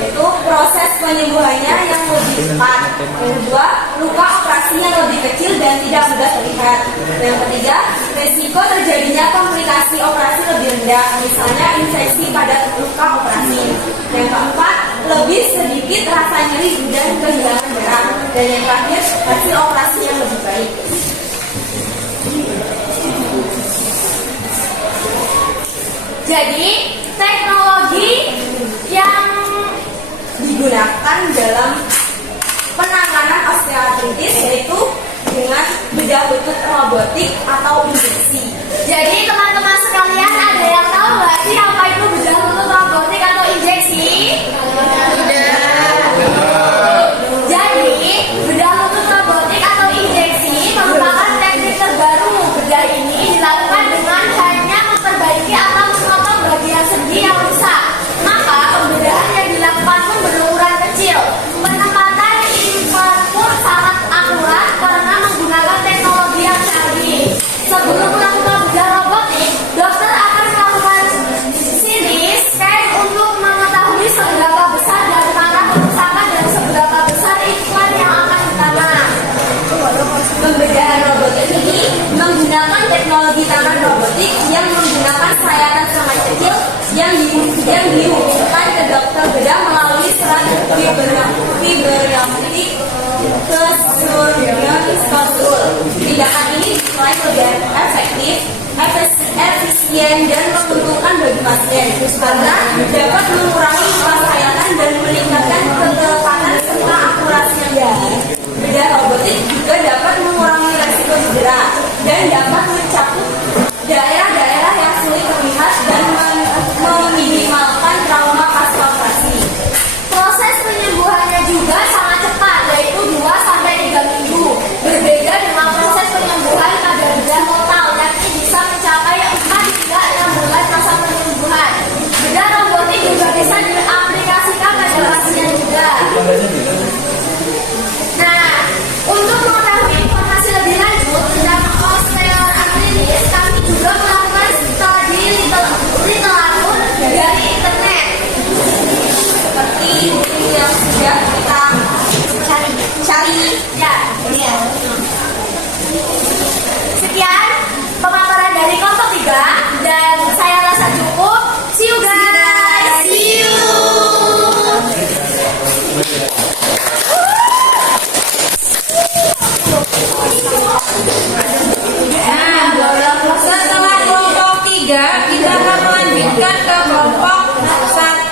Itu proses penyembuhannya yang lebih cepat. Yang kedua, luka operasinya lebih kecil dan tidak mudah terlihat. Yang ketiga, resiko terjadinya komplikasi operasi lebih rendah, misalnya infeksi pada luka operasi. Yang keempat, lebih sedikit rasa nyeri dan kehilangan darah. Dan yang terakhir, hasil operasi yang lebih baik. Jadi, teknologi yang digunakan dalam penanganan osteoartritis yaitu dengan bedah lutut robotik atau injeksi. Jadi teman-teman sekalian, ada yang tahu nggak sih apa itu bedah lutut robotik atau injeksi? Jadi bedah lutut robotik atau injeksi merupakan teknik terbaru. Bedah ini dilakukan dengan hanya memperbaiki atau memotong bagian sendi yang rusak. Maka pembedahan yang dilakukan pun berukuran kecil. Penempatan implant pun sangat akurat karena menggunakan teknologi yang canggih. Sebelum melakukan bedah robotik, dokter akan melakukan CT scan untuk mengetahui seberapa besar dan mana kerusakan dan seberapa besar implant yang akan ditanam. Pembedahan robotik ini menggunakan teknologi tangan robotik yang menggunakan sayatan sangat kecil yang dihubungkan fibrillability kesurgeon. Tindakan ini dinilai lebih efektif, efisien dan menguntungkan bagi pasien karena dapat mengurangi kesehatan dan meningkatkan ketepatan serta akurasi yang tinggi. Bedah robotik juga dapat mengurangi resiko cedera dan dapat mencakup daerah-daerah yang sulit terlihat dan meminimalkan trauma pasca operasi. Proses penyembuhannya juga sangat cepat, yaitu 2-3 minggu. Berbeda dengan proses penyembuhan pada bedah total, yakni bisa mencapai 4-6 bulan masa penyembuhan. Bedah robotik juga bisa diaplikasikan pada pasien juga. Nah, untuk mengetahui informasi lebih lanjut tentang osteoartritis, kami juga melakukan studi literatur dari internet. Seperti yang sudah kita cari. Ya. Sekian pemaparan dari kelompok 3 dan saya rasa cukup. See you guys. See you. Setelah kelompok 3, kita akan melanjutkan ke kelompok 1.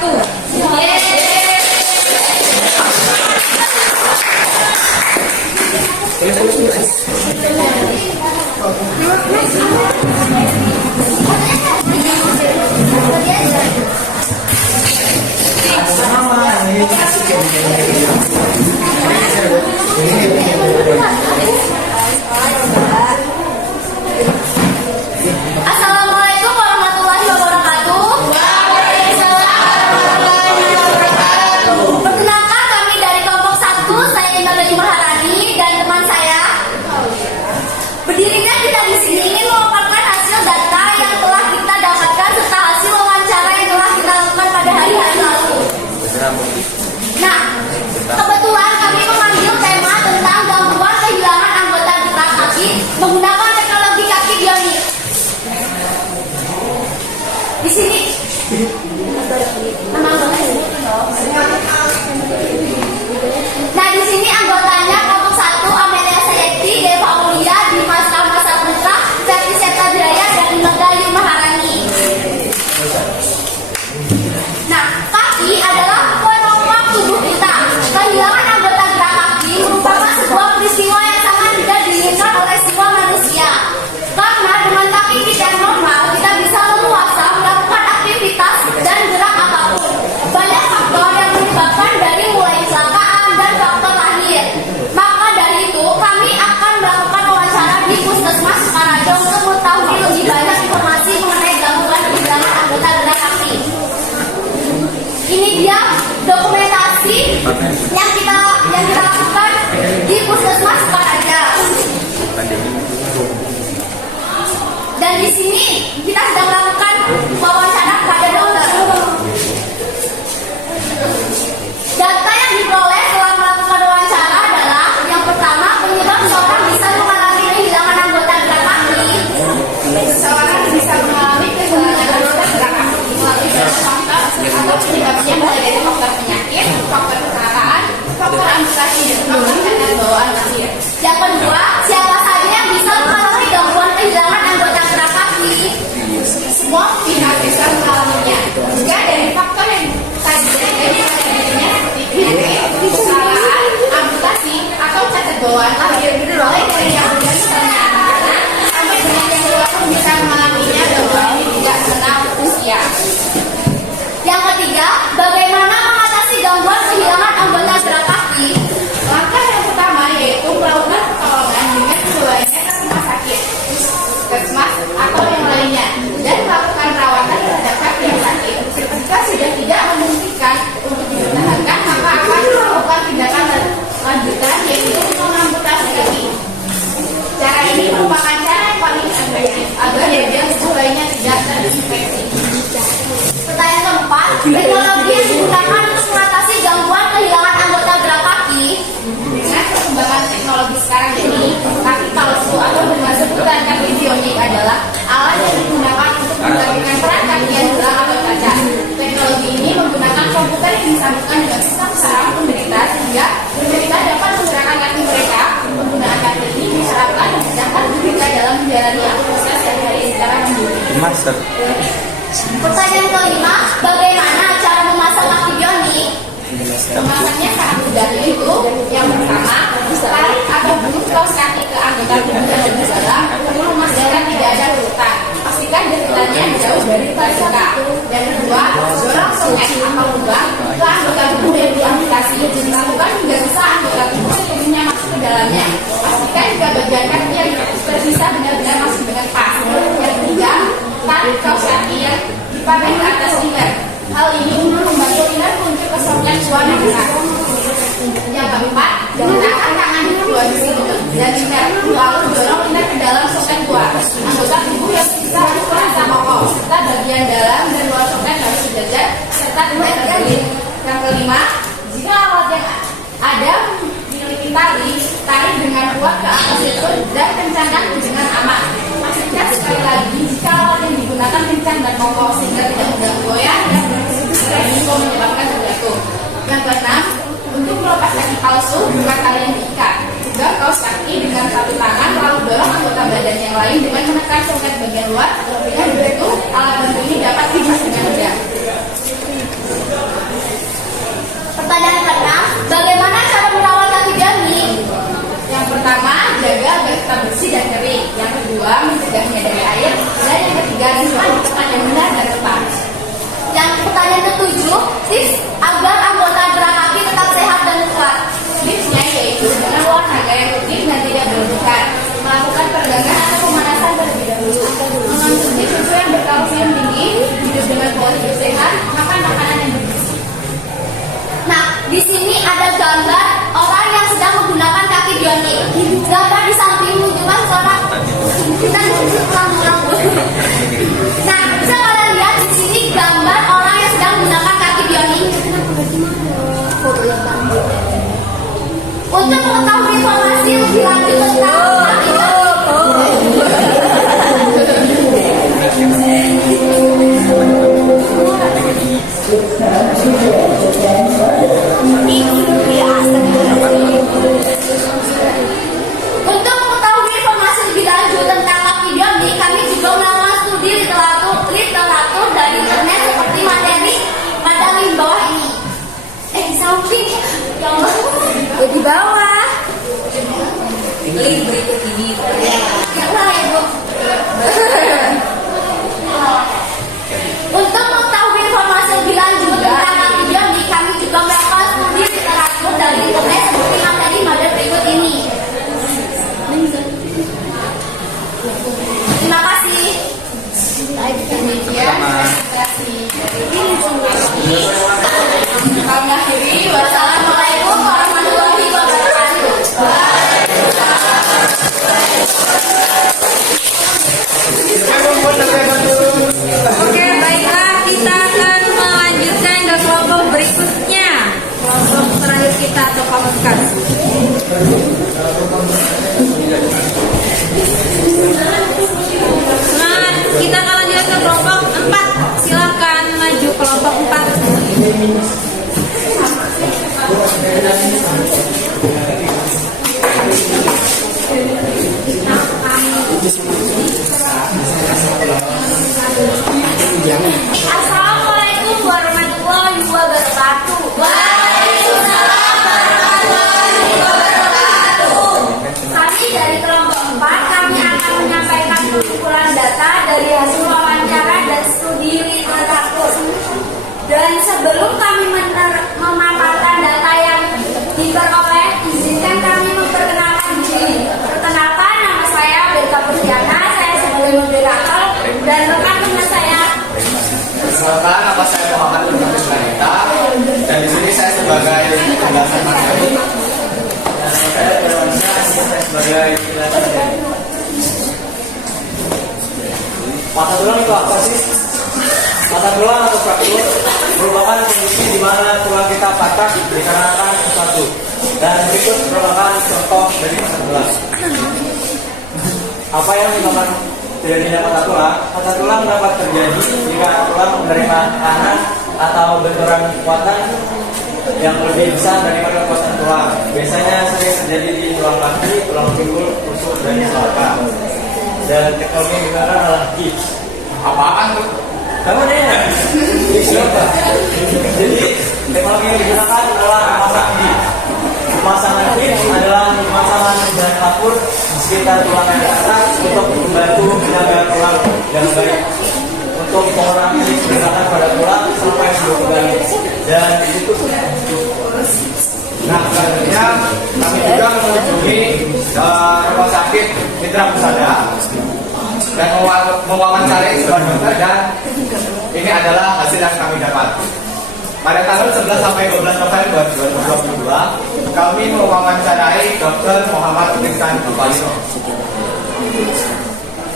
Assalamualaikum warahmatullahi wabarakatuh. Perkenalkan, kami dari kelompok 1, saya Indah Maharani dan teman saya. Berdirinya kita di sini ingin memaparkan hasil data yang telah kita dapatkan serta hasil wawancara yang telah kita lakukan pada hari-hari lalu. Nah, kebetulan kami mengambil tema tentang gangguan kehilangan anggota gerak kaki menggunakan teknologi kaki bionik. Di sini. Nah, di sini anggotanya kelompok 1 Amelia Sayeti, Deva Aulia, Dimas Rama Saputra, Ferdi Setadraya, dan Indah Maharani. Nah, kaki adalah penopang tubuh kita. Kehilangan anggota gerak kaki merupakan sebuah peristiwa yang sangat tidak diinginkan oleh semua manusia. Karena dengan kaki kita yang normal, kita bisa leluasa melakukan aktivitas dan gerak apapun. Banyak faktor yang menyebabkan dari mulai kecelakaan dan faktor lahir. Maka dari itu, kami akan melakukan wawancara di Puskesmas Sukaraja untuk mengetahui lebih banyak informasi mengenai gangguan kehilangan anggota gerak kaki. Ini dia dokumentasi yang kita lakukan di Puskesmas Sukaraja. Dan di sini kita sedang melakukan wawancara kepada dokter. Data yang diperoleh setelah melakukan wawancara adalah yang pertama, penyebab seorang bisa mengalami kehilangan anggota gerak kaki. Seseorang bisa mengalami kehilangan anggota gerak kaki melalui beberapa faktor atau penyebabnya mulai dari faktor penyakit, faktor kecelakaan, faktor amputasi, dan faktor cacat bawaan lahir. Yang kedua, siapa saja yang bisa mengalami gangguan kehilangan anggota gerak kaki? Semua pihak bisa mengalaminya. Juga dari faktor yang tadi seperti penyakit, kecelakaan, amputasi, atau cacat bawaan lahir. Mulai dari yang udah misalnya anak-anak sampai dengan yang dewasa bisa mengalaminya gangguan ini tidak mengenal usia. Yang ketiga, bagaimana mengatasi gangguan kehilangan anggota gerak kaki? Langkah yang pertama yaitu melakukan pertolongan dengan membawanya ke rumah sakit, puskesmas, atau yang lainnya, dan melakukan perawatan terhadap kaki yang sakit. Jika sudah tidak memungkinkan untuk dipertahankan, maka akan melakukan tindakan lanjutan yaitu mengamputasi kaki. Cara ini merupakan cara yang paling efektif agar bagian tubuh lainnya tidak terinfeksi. Pertanyaan keempat, teknologi yang digunakan untuk mengatasi gangguan kehilangan anggota gerak kaki. Dengan perkembangan teknologi sekarang ini, kaki palsu atau dengan sebutan kaki bionik adalah alat yang digunakan untuk menggantikan peran kaki yang hilang atau cacat. Teknologi ini menggunakan komputer yang disambungkan dengan sistem saraf jika tubuhnya lebih dalam, perlu memastikan tidak ada urutan. Pastikan detilnya jauh dari balita. Dan kedua, dorong soket atau lubang ke anggota tubuh yang diamputasi. Dilakukan hingga sisa anggota tubuh sepenuhnya masuk ke dalamnya. Pastikan jika bagian kaki yang tersisa benar-benar masih dengan pas. Yang ketiga, tarik kaos kaki yang dipakai ke atas ringan. Hal ini untuk membantu ringan menuju ke soket suara besar. Yang keempat, gunakan tangan di kedua sisi lutut dan ringan, lalu dorong ringan ke dalam soket luar. Anggota tubuh yang sisa terasa kokoh, serta bagian dalam dan luar soket harus sejajar serta tidak terbelit. Yang kelima, jika alat yang ada memiliki tali, tarik dengan kuat ke atas lutut dan kencangkan dengan aman. Pastikan sekali lagi jika alat yang digunakan kencang dan kokoh sehingga tidak mudah goyah dan berisiko menyebabkan terjatuh. Yang keenam, untuk melepas kaki palsu bukan tali yang diikat. Pegang kaos kaki dengan satu tangan lalu dorong anggota badan yang lain dengan menekan soket bagian luar. Dengan begitu, alat bantu ini dapat dilepas dengan mudah. Pertanyaan ke-6, bagaimana cara merawat kaki dummy? Yang pertama, jaga agar tetap bersih dan kering. Yang kedua, mencegahnya dari air. Dan yang ketiga, simpan di tempat yang benar dan tepat. Yang pertanyaan ke-7, tips agar anggota gerak kaki tetap sehat dan kuat. Tipsnya yaitu dengan olahraga yang rutin dan tidak berlebihan, melakukan peregangan atau pemanasan terlebih dahulu, mengonsumsi susu yang berkalsium tinggi, hidup dengan pola hidup sehat, makan makanan yang bergizi. Nah, di sini ada gambar orang yang sedang menggunakan kaki bionik. Gambar di samping menunjukkan seorang kita ulang. Nah, bisa kalian lihat di sini gambar orang yang sedang menggunakan kaki bionik. Untuk mengetahui informasi lebih lanjut tentang kaki Untuk mengetahui informasi lebih lanjut tentang kaki bionik, kami juga melakukan studi literatur dari internet seperti materi pada link bawah ini. Di samping, di bawah. Link berikut ini. Yang lain, Bu. Untuk mengetahui informasi lebih lanjut tentang kaki bionik, kami juga melakukan studi literatur dari internet seperti materi berikut ini. Terima kasih. Demikian presentasi dari kami akhiri. Wassalamualaikum warahmatullahi wabarakatuh. Oke, baiklah, kita akan melanjutkan ke kelompok berikutnya. Kelompok terakhir kita atau pamungkas. Semangat, kita akan lanjut ke kelompok 4. Silakan maju kelompok 4. Assalamualaikum warahmatullahi wabarakatuh. Waalaikumsalam warahmatullahi wabarakatuh. Kami dari kelompok 4, kami akan menyampaikan kumpulan data dari hasil wawancara dan studi literatur. Dan sebelum kami memaparkan data yang diperoleh, izinkan kami memperkenalkan diri. Perkenalkan, nama saya Berta Purdiana, saya sebagai moderator dan rekan teman saya. Perkenalkan, nama saya Muhammad Nurul Planeta dan di sini saya sebagai penjelasan materi. Saya sebagai patah tulang itu apa sih? Patah tulang atau fraktur merupakan kondisi di mana tulang kita patah dikarenakan sesuatu. Dan berikut merupakan contoh dari patah tulang. Apa yang menyebabkan terjadinya patah tulang? Patah tulang dapat terjadi jika tulang menerima tekanan atau benturan kekuatan yang lebih besar daripada kekuatan tulang. Biasanya sering terjadi di tulang kaki, tulang pinggul, tusuk, dan selaka. Dan teknologi yang digunakan adalah gips. Apaan tuh? Kamu nih? Siapa? Jadi teknologi yang digunakan adalah memasang gips. Pemasangan gips adalah pemasangan bahan kapur sekitar tulang yang atas untuk membantu menjaga tulang dengan baik, untuk mengurangi gerakan pada tulang sampai sembuh kembali. Dan itu. Nah, selanjutnya kami juga mengunjungi rumah sakit Mitra Pusada dan mewawancarai seorang dokter, dan ini adalah hasil yang kami dapat. Pada tanggal 11 sampai 12 November 2022, kami mewawancarai Dr. Muhammad Rizkan Bukalino.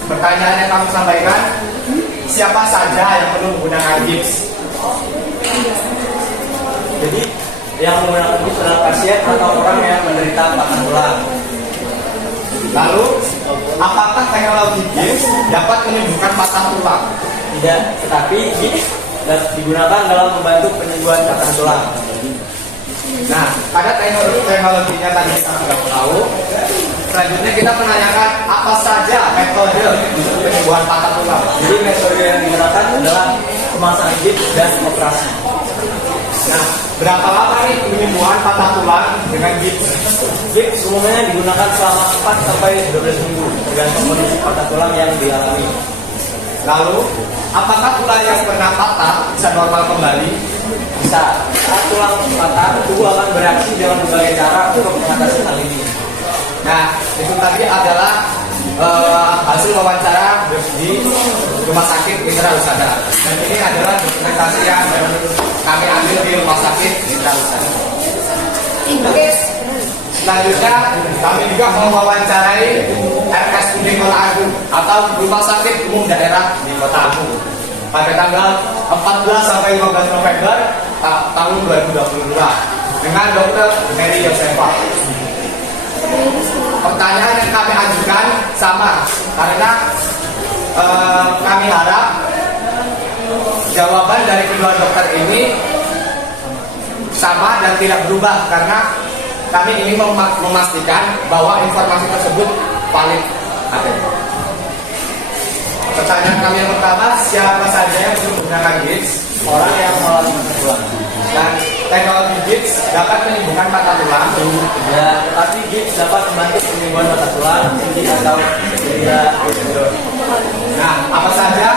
Pertanyaan yang kami sampaikan, siapa saja yang perlu menggunakan gips? Jadi yang menggunakan gips adalah pasien atau orang yang menderita patah tulang. Lalu, apakah teknologi gips dapat menyembuhkan patah tulang? Tidak, tetapi gips digunakan dalam membantu penyembuhan patah tulang. Nah, pada teknologinya tadi kita sudah tahu. Selanjutnya kita menanyakan apa saja metode untuk penyembuhan patah tulang. Jadi metode yang digunakan adalah pemasangan gips dan operasi. Nah, berapa lama nih penyembuhan patah tulang dengan gips? Gips umumnya digunakan selama 4 sampai 12 minggu tergantung kondisi patah tulang yang dialami. Lalu, apakah tulang yang pernah patah bisa normal kembali? Bisa. Saat tulang patah, tubuh akan bereaksi dengan berbagai cara untuk mengatasi hal ini. Nah, itu tadi adalah hasil wawancara di Rumah Sakit Mitra Husada. Dan ini adalah dokumentasi yang kami ambil di Rumah Sakit Mitra Husada. Oke. Selanjutnya, kami juga mewawancarai RSUD Kota Agung atau Rumah Sakit Umum Daerah di Kota Agung pada tanggal 14 sampai 15 November tahun 2022 dengan Dr. Mary Yosefa. Pertanyaan yang kami ajukan sama, karena kami harap jawaban dari kedua dokter ini sama dan tidak berubah, karena kami ingin memastikan bahwa informasi tersebut valid. Pertanyaan kami yang pertama, siapa saja yang perlu menggunakan gips? Orang yang mengalami patah tulang. Dan teknologi gips dapat menyembuhkan patah tulang. Ya, tetapi gips dapat membantu penyembuhan patah tulang atau tidak. Nah, apa saja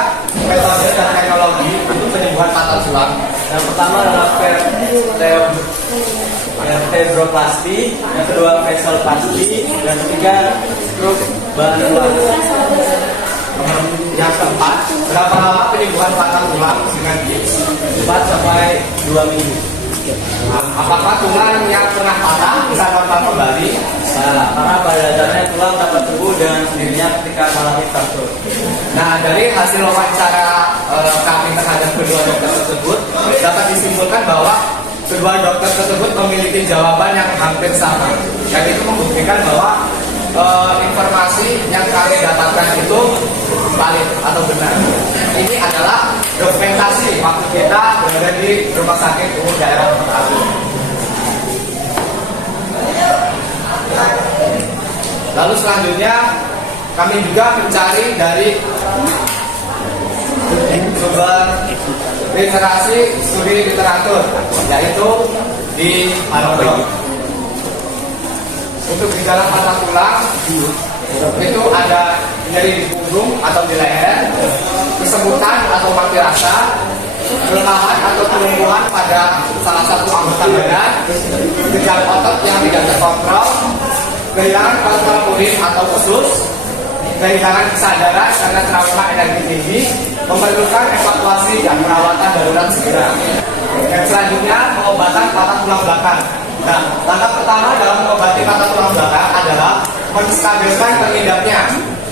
metode dan teknologi untuk penyembuhan patah tulang? Yang pertama adalah vertebroplasti, yang kedua facialplasti, dan ketiga stroke bahan tulang. Yang keempat, berapa lama penyembuhan patah tulang dengan gips? 4 sampai 2 minggu. Nah, apakah tulang yang pernah patah bisa normal kembali? Nah, karena pada dasarnya tulang dapat sembuh dengan sendirinya ketika mengalami fracture. Nah, dari hasil wawancara kami terhadap kedua dokter tersebut, dapat disimpulkan bahwa kedua dokter tersebut memiliki jawaban yang hampir sama. Dan itu membuktikan bahwa informasi yang kami dapatkan itu valid atau benar. Ini adalah dokumentasi waktu kita berada di Rumah Sakit Umum Daerah Kota Agung. Lalu selanjutnya kami juga mencari dari sumber literasi studi literatur, yaitu di Harvard. Untuk gejala patah tulang itu ada nyeri di punggung atau di leher, kesemutan atau mati rasa, kelemahan atau kelumpuhan pada salah satu anggota badan, gejala otot yang tidak terkontrol, kehilangan kontrol urin atau usus, kehilangan kesadaran karena trauma energi tinggi, memerlukan evakuasi dan perawatan darurat segera. Dan selanjutnya pengobatan patah tulang belakang. Nah, langkah pertama dalam mengobati patah tulang belakang adalah menstabilkan pengidapnya.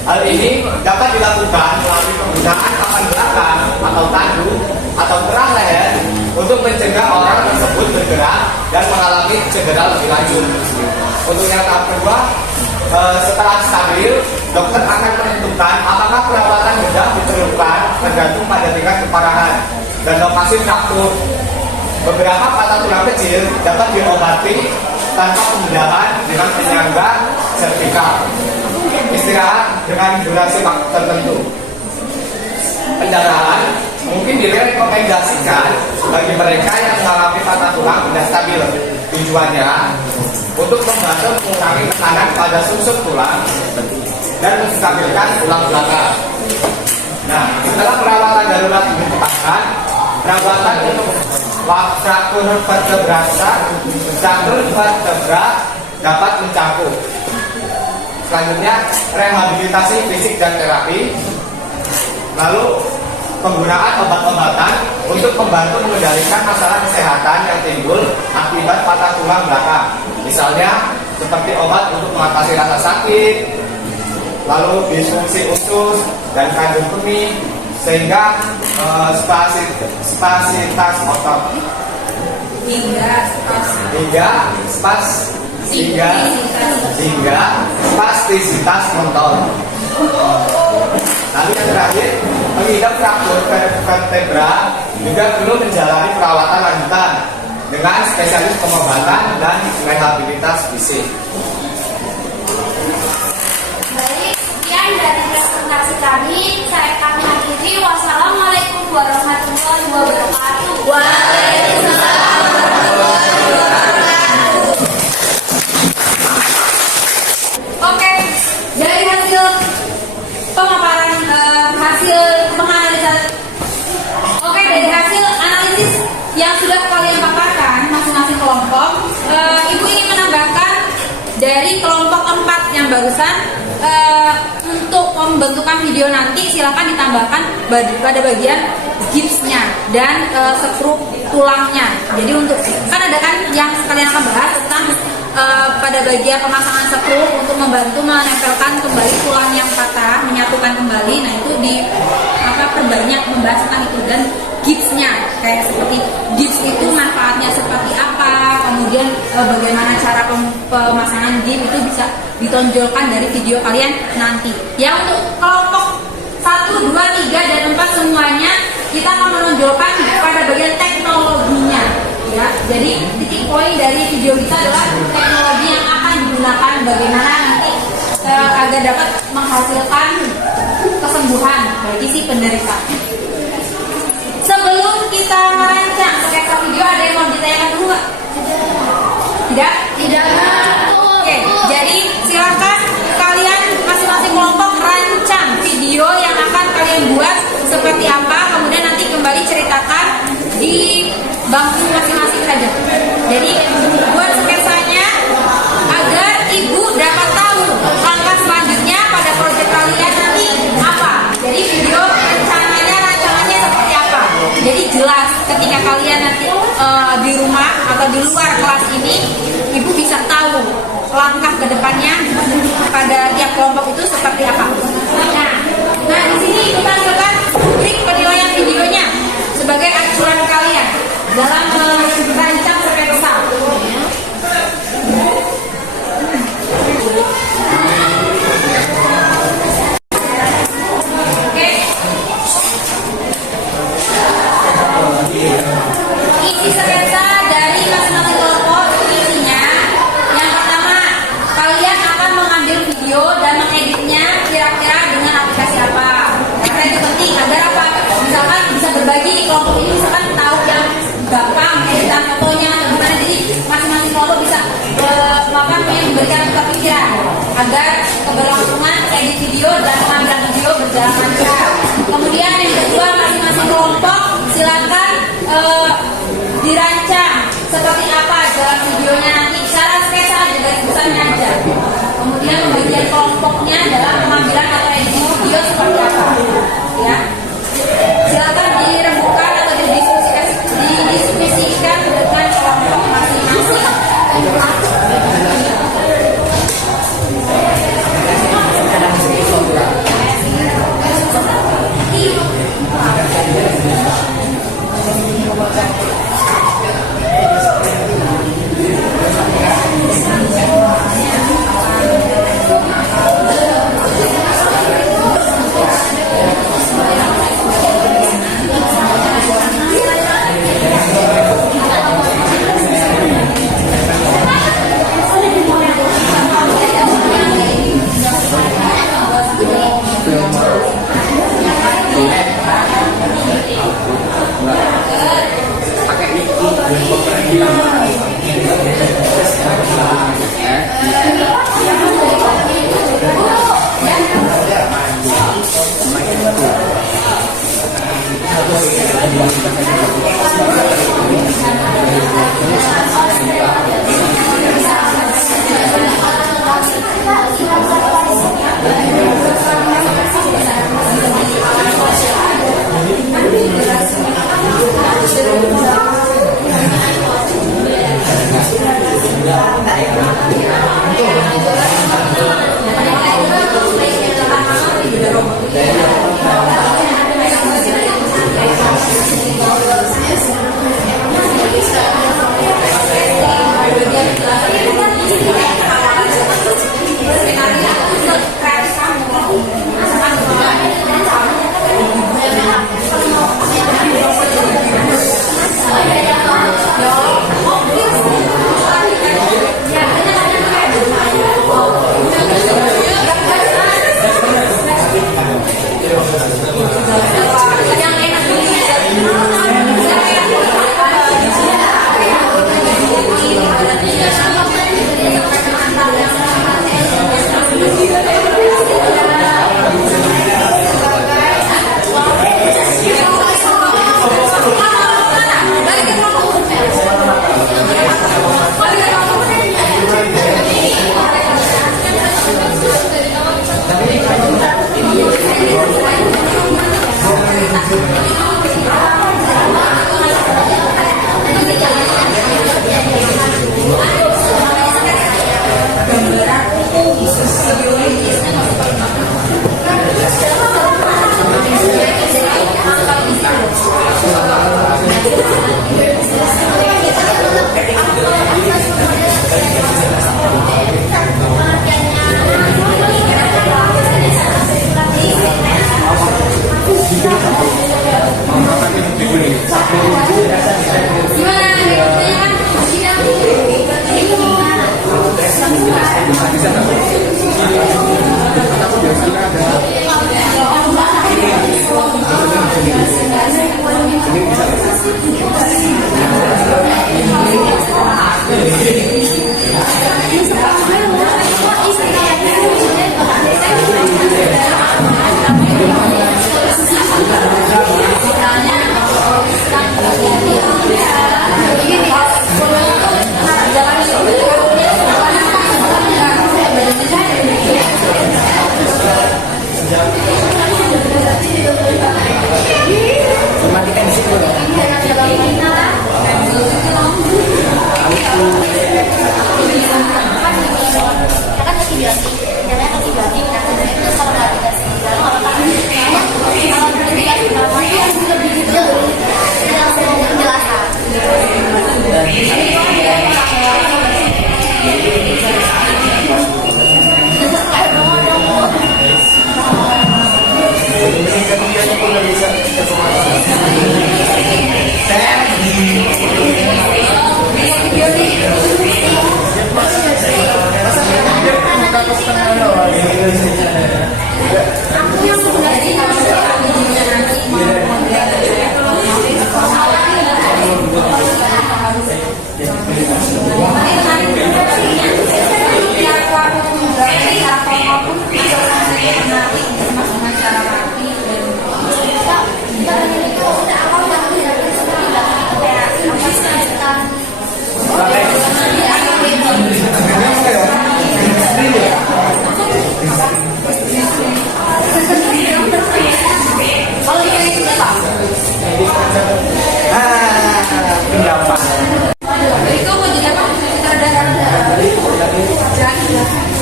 Hal ini dapat dilakukan melalui penggunaan papan belakang atau tandu atau kerah leher untuk mencegah orang tersebut bergerak dan mengalami cedera lebih lanjut. Untuk yang tahap kedua, setelah stabil, dokter akan menentukan apakah perawatan bedah diperlukan tergantung pada tingkat keparahan dan lokasi fraktur. Beberapa patah tulang kecil dapat diobati tanpa pembedahan dengan penyangga servikal. Istirahat dengan durasi waktu tertentu. Pendarahan mungkin direkomendasikan bagi mereka yang mengalami patah tulang tidak stabil. Tujuannya untuk membantu mengurangi tekanan pada sumsum tulang dan menstabilkan tulang belakang. Nah, setelah perawatan darurat ditetapkan, perawatan untuk fraktur vertebra dapat mencakup. Selanjutnya, rehabilitasi fisik dan terapi. Lalu, penggunaan obat-obatan untuk membantu mengendalikan masalah kesehatan yang timbul akibat patah tulang belakang. Misalnya, seperti obat untuk mengatasi rasa sakit, lalu disfungsi usus dan kandung kemih, sehingga spasitas otot hingga spastisitas motor. Lalu yang terakhir, pengidap fraktur vertebra juga perlu menjalani perawatan lanjutan dengan spesialis pengobatan dan rehabilitas fisik. Baik, sekian dari presentasi kami. Saya kami akhiri. Wassalamualaikum warahmatullahi wabarakatuh. Waalaikumsalam warahmatullahi wabarakatuh. Oke, dari hasil pemaparan hasil penganalisan. Oke, dari hasil analisis yang sudah kalian paparkan masing-masing kelompok, Ibu ingin menambahkan dari kelompok 4 yang barusan, untuk pembentukan video nanti silakan ditambahkan pada bagian gipsnya dan skru tulangnya. Jadi untuk kan ada kan yang kalian akan bahas tentang pada bagian pemasangan skru untuk membantu menempelkan kembali tulang yang patah, menyatukan kembali. Nah itu perbanyak membahas tentang itu, dan gipsnya kayak seperti gips itu manfaatnya seperti apa, kemudian bagaimana cara pemasangan gips itu bisa ditonjolkan dari video kalian nanti. Ya, untuk kelompok 1, 2, 3, dan 4 semuanya kita akan menonjolkan pada bagian teknologinya. Ya, jadi titik poin dari video kita adalah teknologi yang akan digunakan bagaimana nanti agar dapat menghasilkan kesembuhan bagi si penderita. Sebelum kita merancang sketsa video, ada yang mau ditanyakan dulu nggak? Tidak? Tidak. Oke, jadi silakan kalian masing-masing kelompok rancang video yang akan kalian buat seperti apa, kemudian nanti kembali ceritakan di bangku masing-masing saja. Jadi buat sketsanya agar ibu dapat tahu langkah selanjutnya pada proyek kalian nanti apa. Jadi video rancangannya seperti apa. Jadi jelas ketika kalian nanti di rumah atau di luar kelas ini, ibu bisa tahu langkah kedepannya pada tiap kelompok itu seperti apa. Nah di sini kita akan trik penilaian videonya sebagai acuan kalian dalam merancang sketsa. Isi sketsa dari masing-masing kelompok isinya. Yang pertama, kalian akan mengambil video dan mengeditnya kira-kira dengan aplikasi apa. Karena itu penting agar apa? Misalkan bisa berbagi di kelompok ini, misalkan tahu yang gampang editan fotonya atau gimana. Jadi masing-masing kelompok bisa memberikan kepikiran agar keberlangsungan edit video dan pengambilan video berjalan lancar. Kemudian yang kedua, masing-masing kelompok silakan dirancang seperti apa jalan videonya nanti, cara sketsa aja, garis besarnya aja. Kemudian bagian kelompoknya dalam pengambilan atau editing video seperti apa, ya. Silakan dirembukan atau didiskusikan dengan kelompok masing-masing.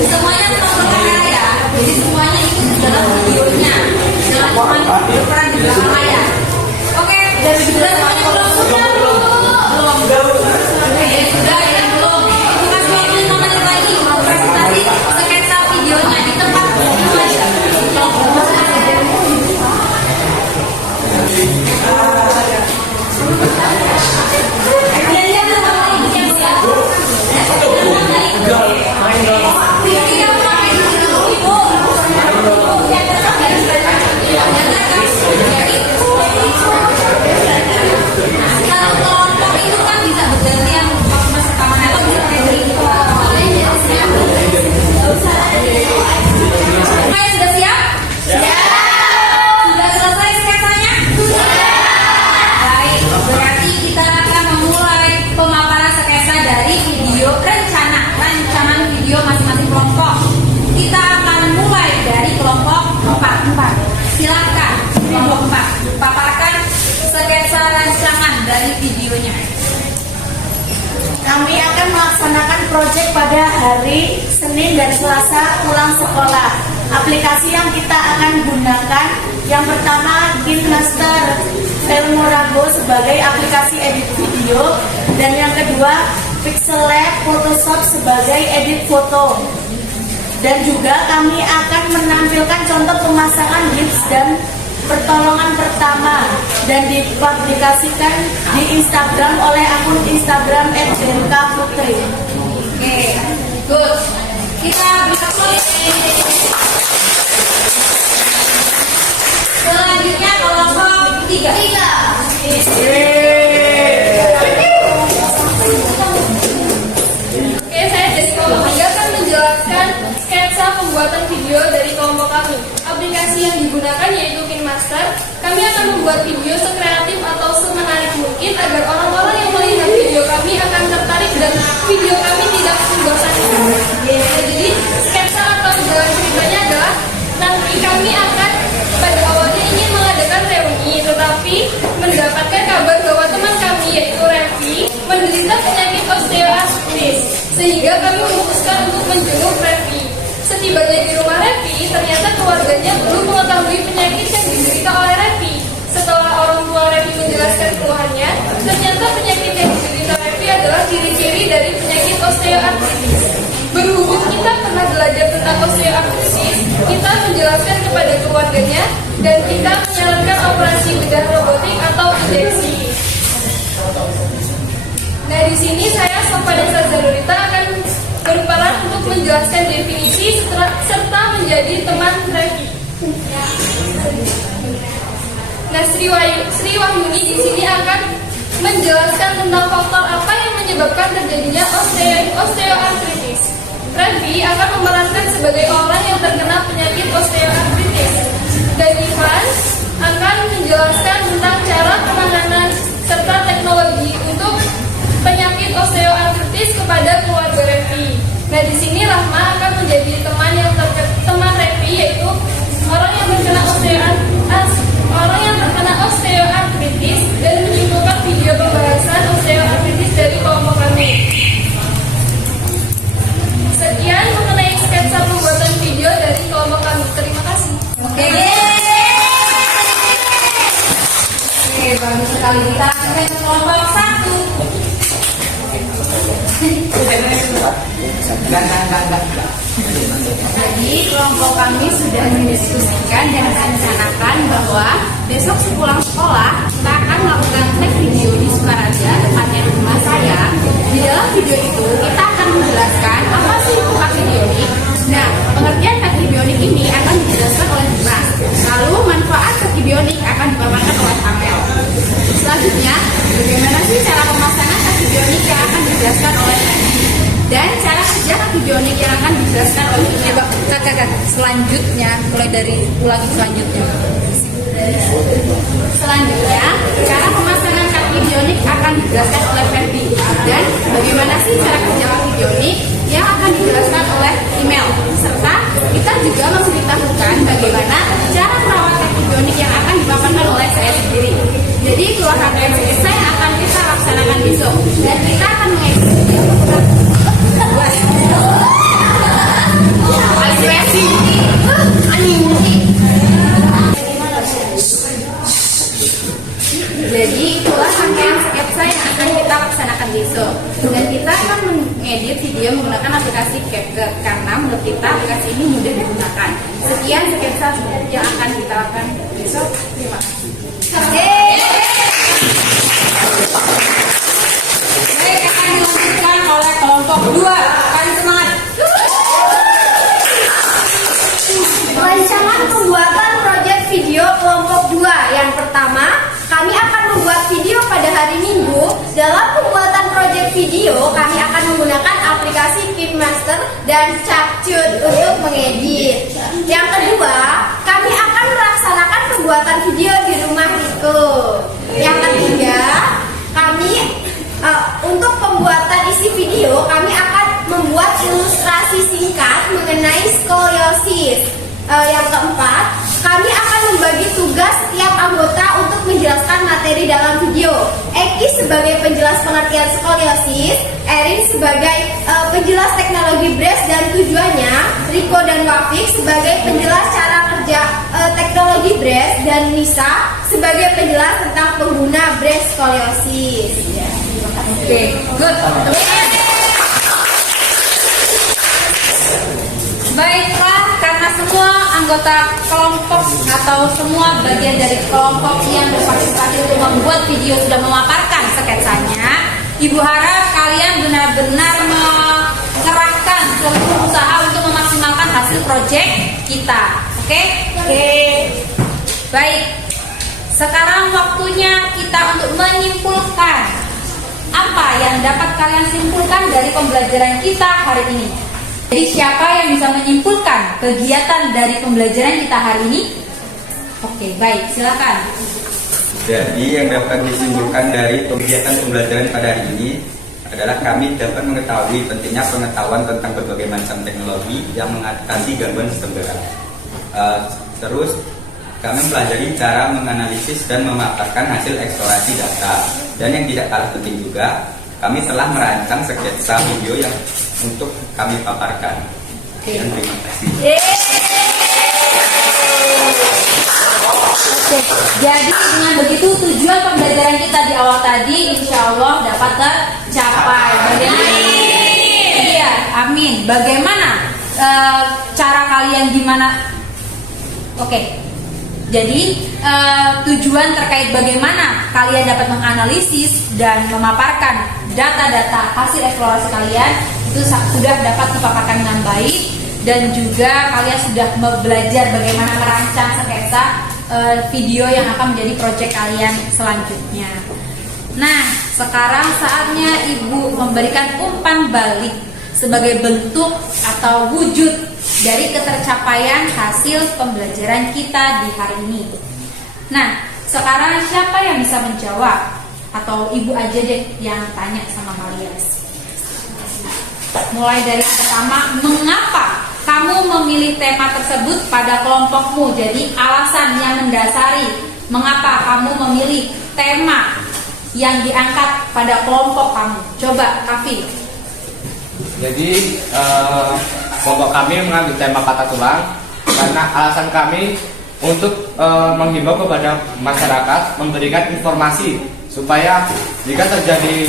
Semuanya teman-teman ya. Jadi semuanya ikut dalam videonya. Jangan cuma berperan di belakang layar. Oke, dari sudah semuanya belum? Oke, sudah yang belum. Itu kasih waktu 5 menit lagi mau presentasi sketsa videonya di tempat itu aja. Kami akan melaksanakan proyek pada hari Senin dan Selasa pulang sekolah. Aplikasi yang kita akan gunakan yang pertama KineMaster Filmora Go sebagai aplikasi edit video, dan yang kedua Pixel Lab Photoshop sebagai edit foto. Dan juga kami akan menampilkan contoh pemasangan gips dan pertolongan pertama dan dipublikasikan di Instagram oleh akun Instagram @denka_putri. Oke, good. Kita bisa close. Selanjutnya kelompok 3. Oke, saya dari kelompok 3 akan menjelaskan sketsa pembuatan video dari kelompok kami. Aplikasi yang digunakan yaitu KineMaster. Kami akan membuat video sekreatif atau semenarik mungkin agar orang-orang yang melihat video kami akan tertarik dan video kami tidak membosankan. Jadi sketsa atau jalan ceritanya adalah nanti kami akan pada awalnya ingin mengadakan reuni, tetapi mendapatkan kabar bahwa teman kami yaitu Revi menderita penyakit osteoartritis, sehingga kami memutuskan untuk menjenguk Revi. Setibanya di rumah Revi, ternyata keluarganya belum mengetahui penyakit yang diderita oleh Revi. Setelah orang tua Revi menjelaskan keluhannya, ternyata penyakit yang diderita Revi adalah ciri-ciri dari penyakit osteoartritis. Berhubung kita pernah belajar tentang osteoartritis, kita menjelaskan kepada keluarganya dan kita menyarankan operasi bedah robotik atau injeksi. Nah, di sini saya Sofanesa Zalurita akan berperan untuk menjelaskan definisi serta menjadi teman Revi. Nah, Sri Wahyuni di sini akan menjelaskan tentang faktor apa yang menyebabkan terjadinya osteoartritis. Revi akan memerankan sebagai orang yang terkena penyakit osteoartritis. Dan Ivan akan menjelaskan tentang cara penanganan serta teknologi untuk penyakit osteoartritis kepada keluarga Revi. Nah, di sini Rahma akan menjadi teman Revi, yaitu orang yang terkena osteoartritis dan menyimpulkan video pembahasan osteoartritis dari kelompok kami. Sekian mengenai sketsa pembuatan video dari kelompok kami. Terima kasih. Oke, bagus sekali. Kita sampai ke kelompok 1. Jadi kelompok kami sudah mendiskusikan dan merencanakan bahwa besok sepulang sekolah kita akan melakukan tag video di Sukaraja, tepatnya di rumah saya. Di dalam video itu kita akan menjelaskan apa sih itu kaki bionik. Nah, pengertian kaki bionik ini akan dijelaskan oleh Dimas. Lalu manfaat kaki bionik akan dipaparkan oleh Amel. Selanjutnya, bagaimana sih cara pemasangan kaki bionik yang akan dijelaskan oleh Nadi, dan cara kerja kaki bionik yang akan dijelaskan oleh Ina. Kakak, selanjutnya mulai dari ulangi selanjutnya. Selanjutnya, cara pemasangan kaki bionik akan dijelaskan oleh Ferdi, dan bagaimana sih cara kerja kaki bionik yang akan dijelaskan oleh email. Serta kita juga memberitahukan bagaimana cara merawat kaki bionik yang akan dipaparkan oleh saya sendiri. Jadi keluarkan KMCS yang akan kita laksanakan besok, dan kita akan mengedit video Jadi itulah rangkaian sketsa yang akan kita laksanakan besok. Dan kita akan mengedit video menggunakan aplikasi CapCut karena menurut kita aplikasi ini mudah digunakan. Sekian sketsa yang akan kita lakukan besok. Terima kasih. Baik, akan dilanjutkan oleh kelompok 2. Kalian semangat. Rancangan pembuatan proyek video kelompok 2. Yang pertama, kami akan membuat video pada hari Minggu. Dalam pembuatan proyek video, kami akan menggunakan aplikasi KineMaster dan Capcut untuk mengedit. Yang kedua, kami akan melaksanakan pembuatan video di rumah Riko. Yang ketiga, kami untuk pembuatan isi video, kami akan membuat ilustrasi singkat mengenai skoliosis. Yang keempat, kami akan membagi tugas setiap anggota untuk menjelaskan materi dalam video. Eki sebagai penjelas pengertian skoliosis, Erin sebagai penjelas teknologi brace dan tujuannya, Riko dan Wafik sebagai penjelas cara kerja teknologi brace, dan Nisa sebagai penjelas tentang pengguna brace skoliosis. Oke, good. Baiklah, karena semua anggota kelompok atau semua bagian dari kelompok yang berpartisipasi untuk membuat video sudah memaparkan sketsanya, Ibu harap kalian benar-benar mengerahkan seluruh usaha untuk memaksimalkan hasil proyek kita. Oke? Baik. Sekarang waktunya kita untuk menyimpulkan apa yang dapat kalian simpulkan dari pembelajaran kita hari ini. Jadi siapa yang bisa menyimpulkan kegiatan dari pembelajaran kita hari ini? Oke, baik, silakan. Jadi yang dapat disimpulkan dari kegiatan pembelajaran pada hari ini adalah kami dapat mengetahui pentingnya pengetahuan tentang berbagai macam teknologi yang mengatasi gangguan sistem gerak. Terus kami mempelajari cara menganalisis dan memaparkan hasil eksplorasi data. Dan yang tidak kalah penting juga, kami telah merancang sketsa video yang untuk kami paparkan. Dan terima kasih. Oke, jadi dengan begitu tujuan pembelajaran kita di awal tadi insya Allah dapat tercapai. Bagaimana? Iya, amin. Bagaimana cara kalian gimana? Oke. Jadi tujuan terkait bagaimana kalian dapat menganalisis dan memaparkan data-data hasil eksplorasi kalian itu sudah dapat dipaparkan dengan baik, dan juga kalian sudah belajar bagaimana merancang sketsa video yang akan menjadi proyek kalian selanjutnya. Nah, sekarang saatnya Ibu memberikan umpan balik sebagai bentuk atau wujud dari ketercapaian hasil pembelajaran kita di hari ini. Nah, sekarang siapa yang bisa menjawab? Atau Ibu aja deh yang tanya sama kalian. Mulai dari yang pertama, mengapa kamu memilih tema tersebut pada kelompokmu? Jadi alasan yang mendasari mengapa kamu memilih tema yang diangkat pada kelompok kamu. Coba, Kafi. Jadi kelompok kami mengambil tema patah tulang karena alasan kami untuk menghimbau kepada masyarakat memberikan informasi supaya jika terjadi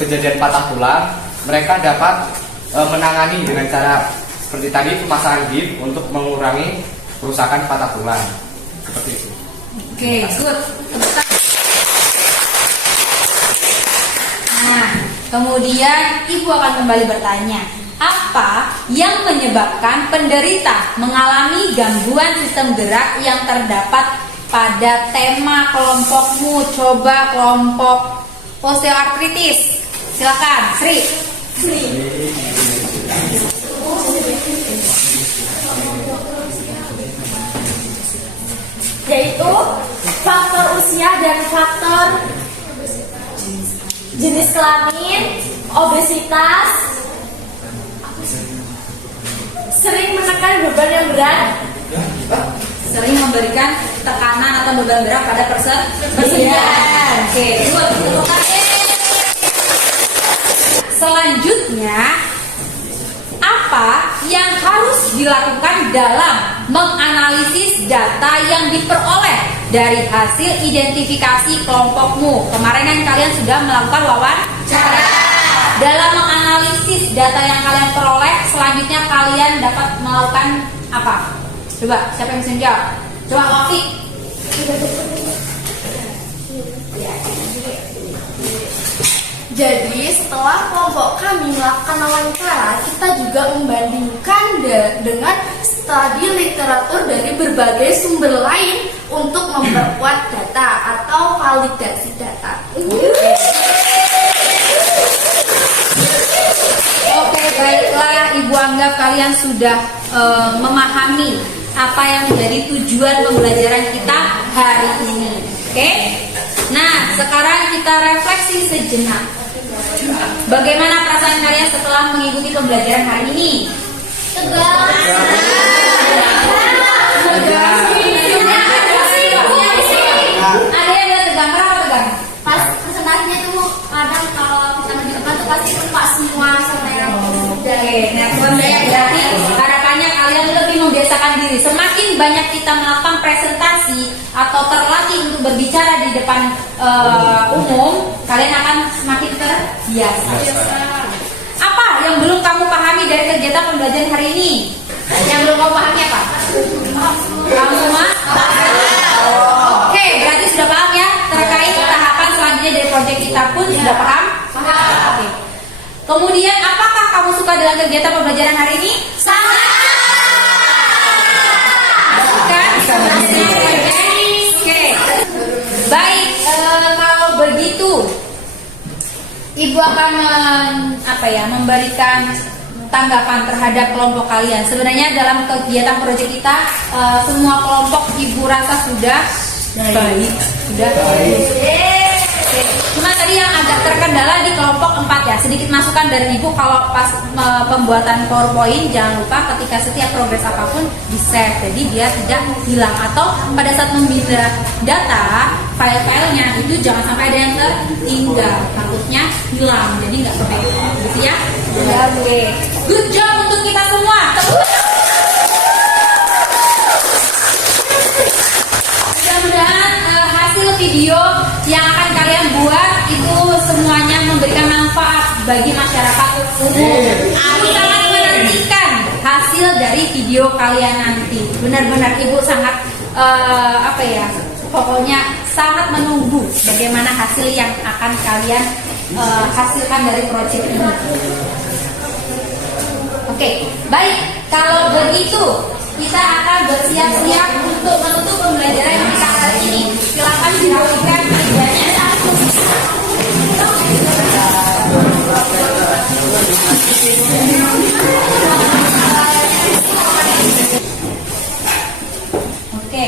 kejadian patah tulang mereka dapat menangani dengan cara seperti tadi pemasangan bib untuk mengurangi kerusakan patah tulang. Seperti itu. Oke, good. Nah, kemudian Ibu akan kembali bertanya, apa yang menyebabkan penderita mengalami gangguan sistem gerak yang terdapat pada tema kelompokmu? Coba kelompok osteoartritis. Silakan, Sri. Yaitu faktor usia dan faktor jenis kelamin, obesitas, sering menekan beban yang berat, Sering memberikan tekanan atau beban berat pada persediaan. Oke, good. Tepuk tangan. Selanjutnya, apa yang harus dilakukan dalam menganalisis data yang diperoleh dari hasil identifikasi kelompokmu? Kemarin kan kalian sudah melakukan wawancara. Dalam menganalisis data yang kalian peroleh, selanjutnya kalian dapat melakukan apa? Coba, siapa yang bisa menjawab? Coba, Wafi. Jadi setelah kelompok kami melakukan wawancara, kita juga membandingkan dengan studi literatur dari berbagai sumber lain untuk memperkuat data atau validasi data. Oke, baiklah, Ibu anggap kalian sudah memahami apa yang menjadi tujuan pembelajaran kita hari ini. Oke? Nah, sekarang kita refleksi sejenak. Bagaimana perasaan kalian setelah mengikuti pembelajaran hari ini? Tegang. Ada yang bilang tegang, kenapa tegang? Pas presentasinya tuh kadang kalau kita di depan tuh pasti lupa semua sama yang Oke, nah berarti harapannya kalian lebih membiasakan diri. Semakin banyak kita melakukan presentasi atau terlatih untuk berbicara di depan umum, kalian akan semakin terbiasa. Apa yang belum kamu pahami dari kegiatan pembelajaran hari ini? Yang belum kamu pahami apa? Kamu semua? Oke, berarti sudah paham ya terkait tahapan selanjutnya dari proyek kita pun sudah paham? Oke. Kemudian apakah kamu suka dengan kegiatan pembelajaran hari ini? sangat. Oke. Baik, kalau begitu Ibu akan memberikan tanggapan terhadap kelompok kalian. Sebenarnya dalam kegiatan proyek kita semua kelompok Ibu rasa sudah baik. Sudah baik. Cuma tadi yang agak terkendala di kelompok 4 ya. Sedikit masukan dari Ibu, kalau pas pembuatan PowerPoint jangan lupa ketika setiap progres apapun di-save. Jadi dia tidak hilang, atau pada saat memindah data file-filenya itu jangan sampai ada yang tertinggal. Takutnya hilang. Jadi nggak kepegang. Gitu ya. Oke. Good job untuk kita semua. Mudah-mudahan hasil video yang akan kalian buat itu semuanya memberikan manfaat bagi masyarakat umum. Aku sangat menantikan hasil dari video kalian nanti. Benar-benar Ibu sangat pokoknya sangat menunggu bagaimana hasil yang akan kalian hasilkan dari proyek ini. Oke, baik. Kalau begitu kita akan bersiap-siap untuk menutup pembelajaran kita hari ini. Silakan dirapikan kerjanya. Oke,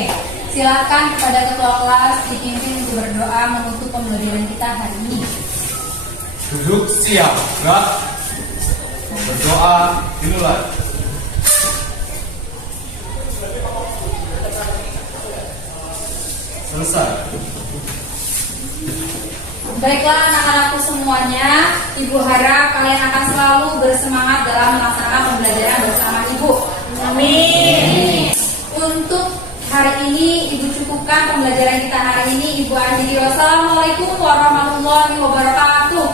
silakan kepada ketua kelas dipimpin untuk berdoa menutup pembelajaran kita hari ini. Duduk siap, gerak. Berdoa dimulai. Selesai. Baiklah anak-anakku semuanya, Ibu harap kalian akan selalu bersemangat dalam melaksanakan pembelajaran bersama Ibu. Amin. Untuk hari ini Ibu cukupkan pembelajaran kita hari ini. Ibu akhiri. Wassalamualaikum warahmatullahi wabarakatuh.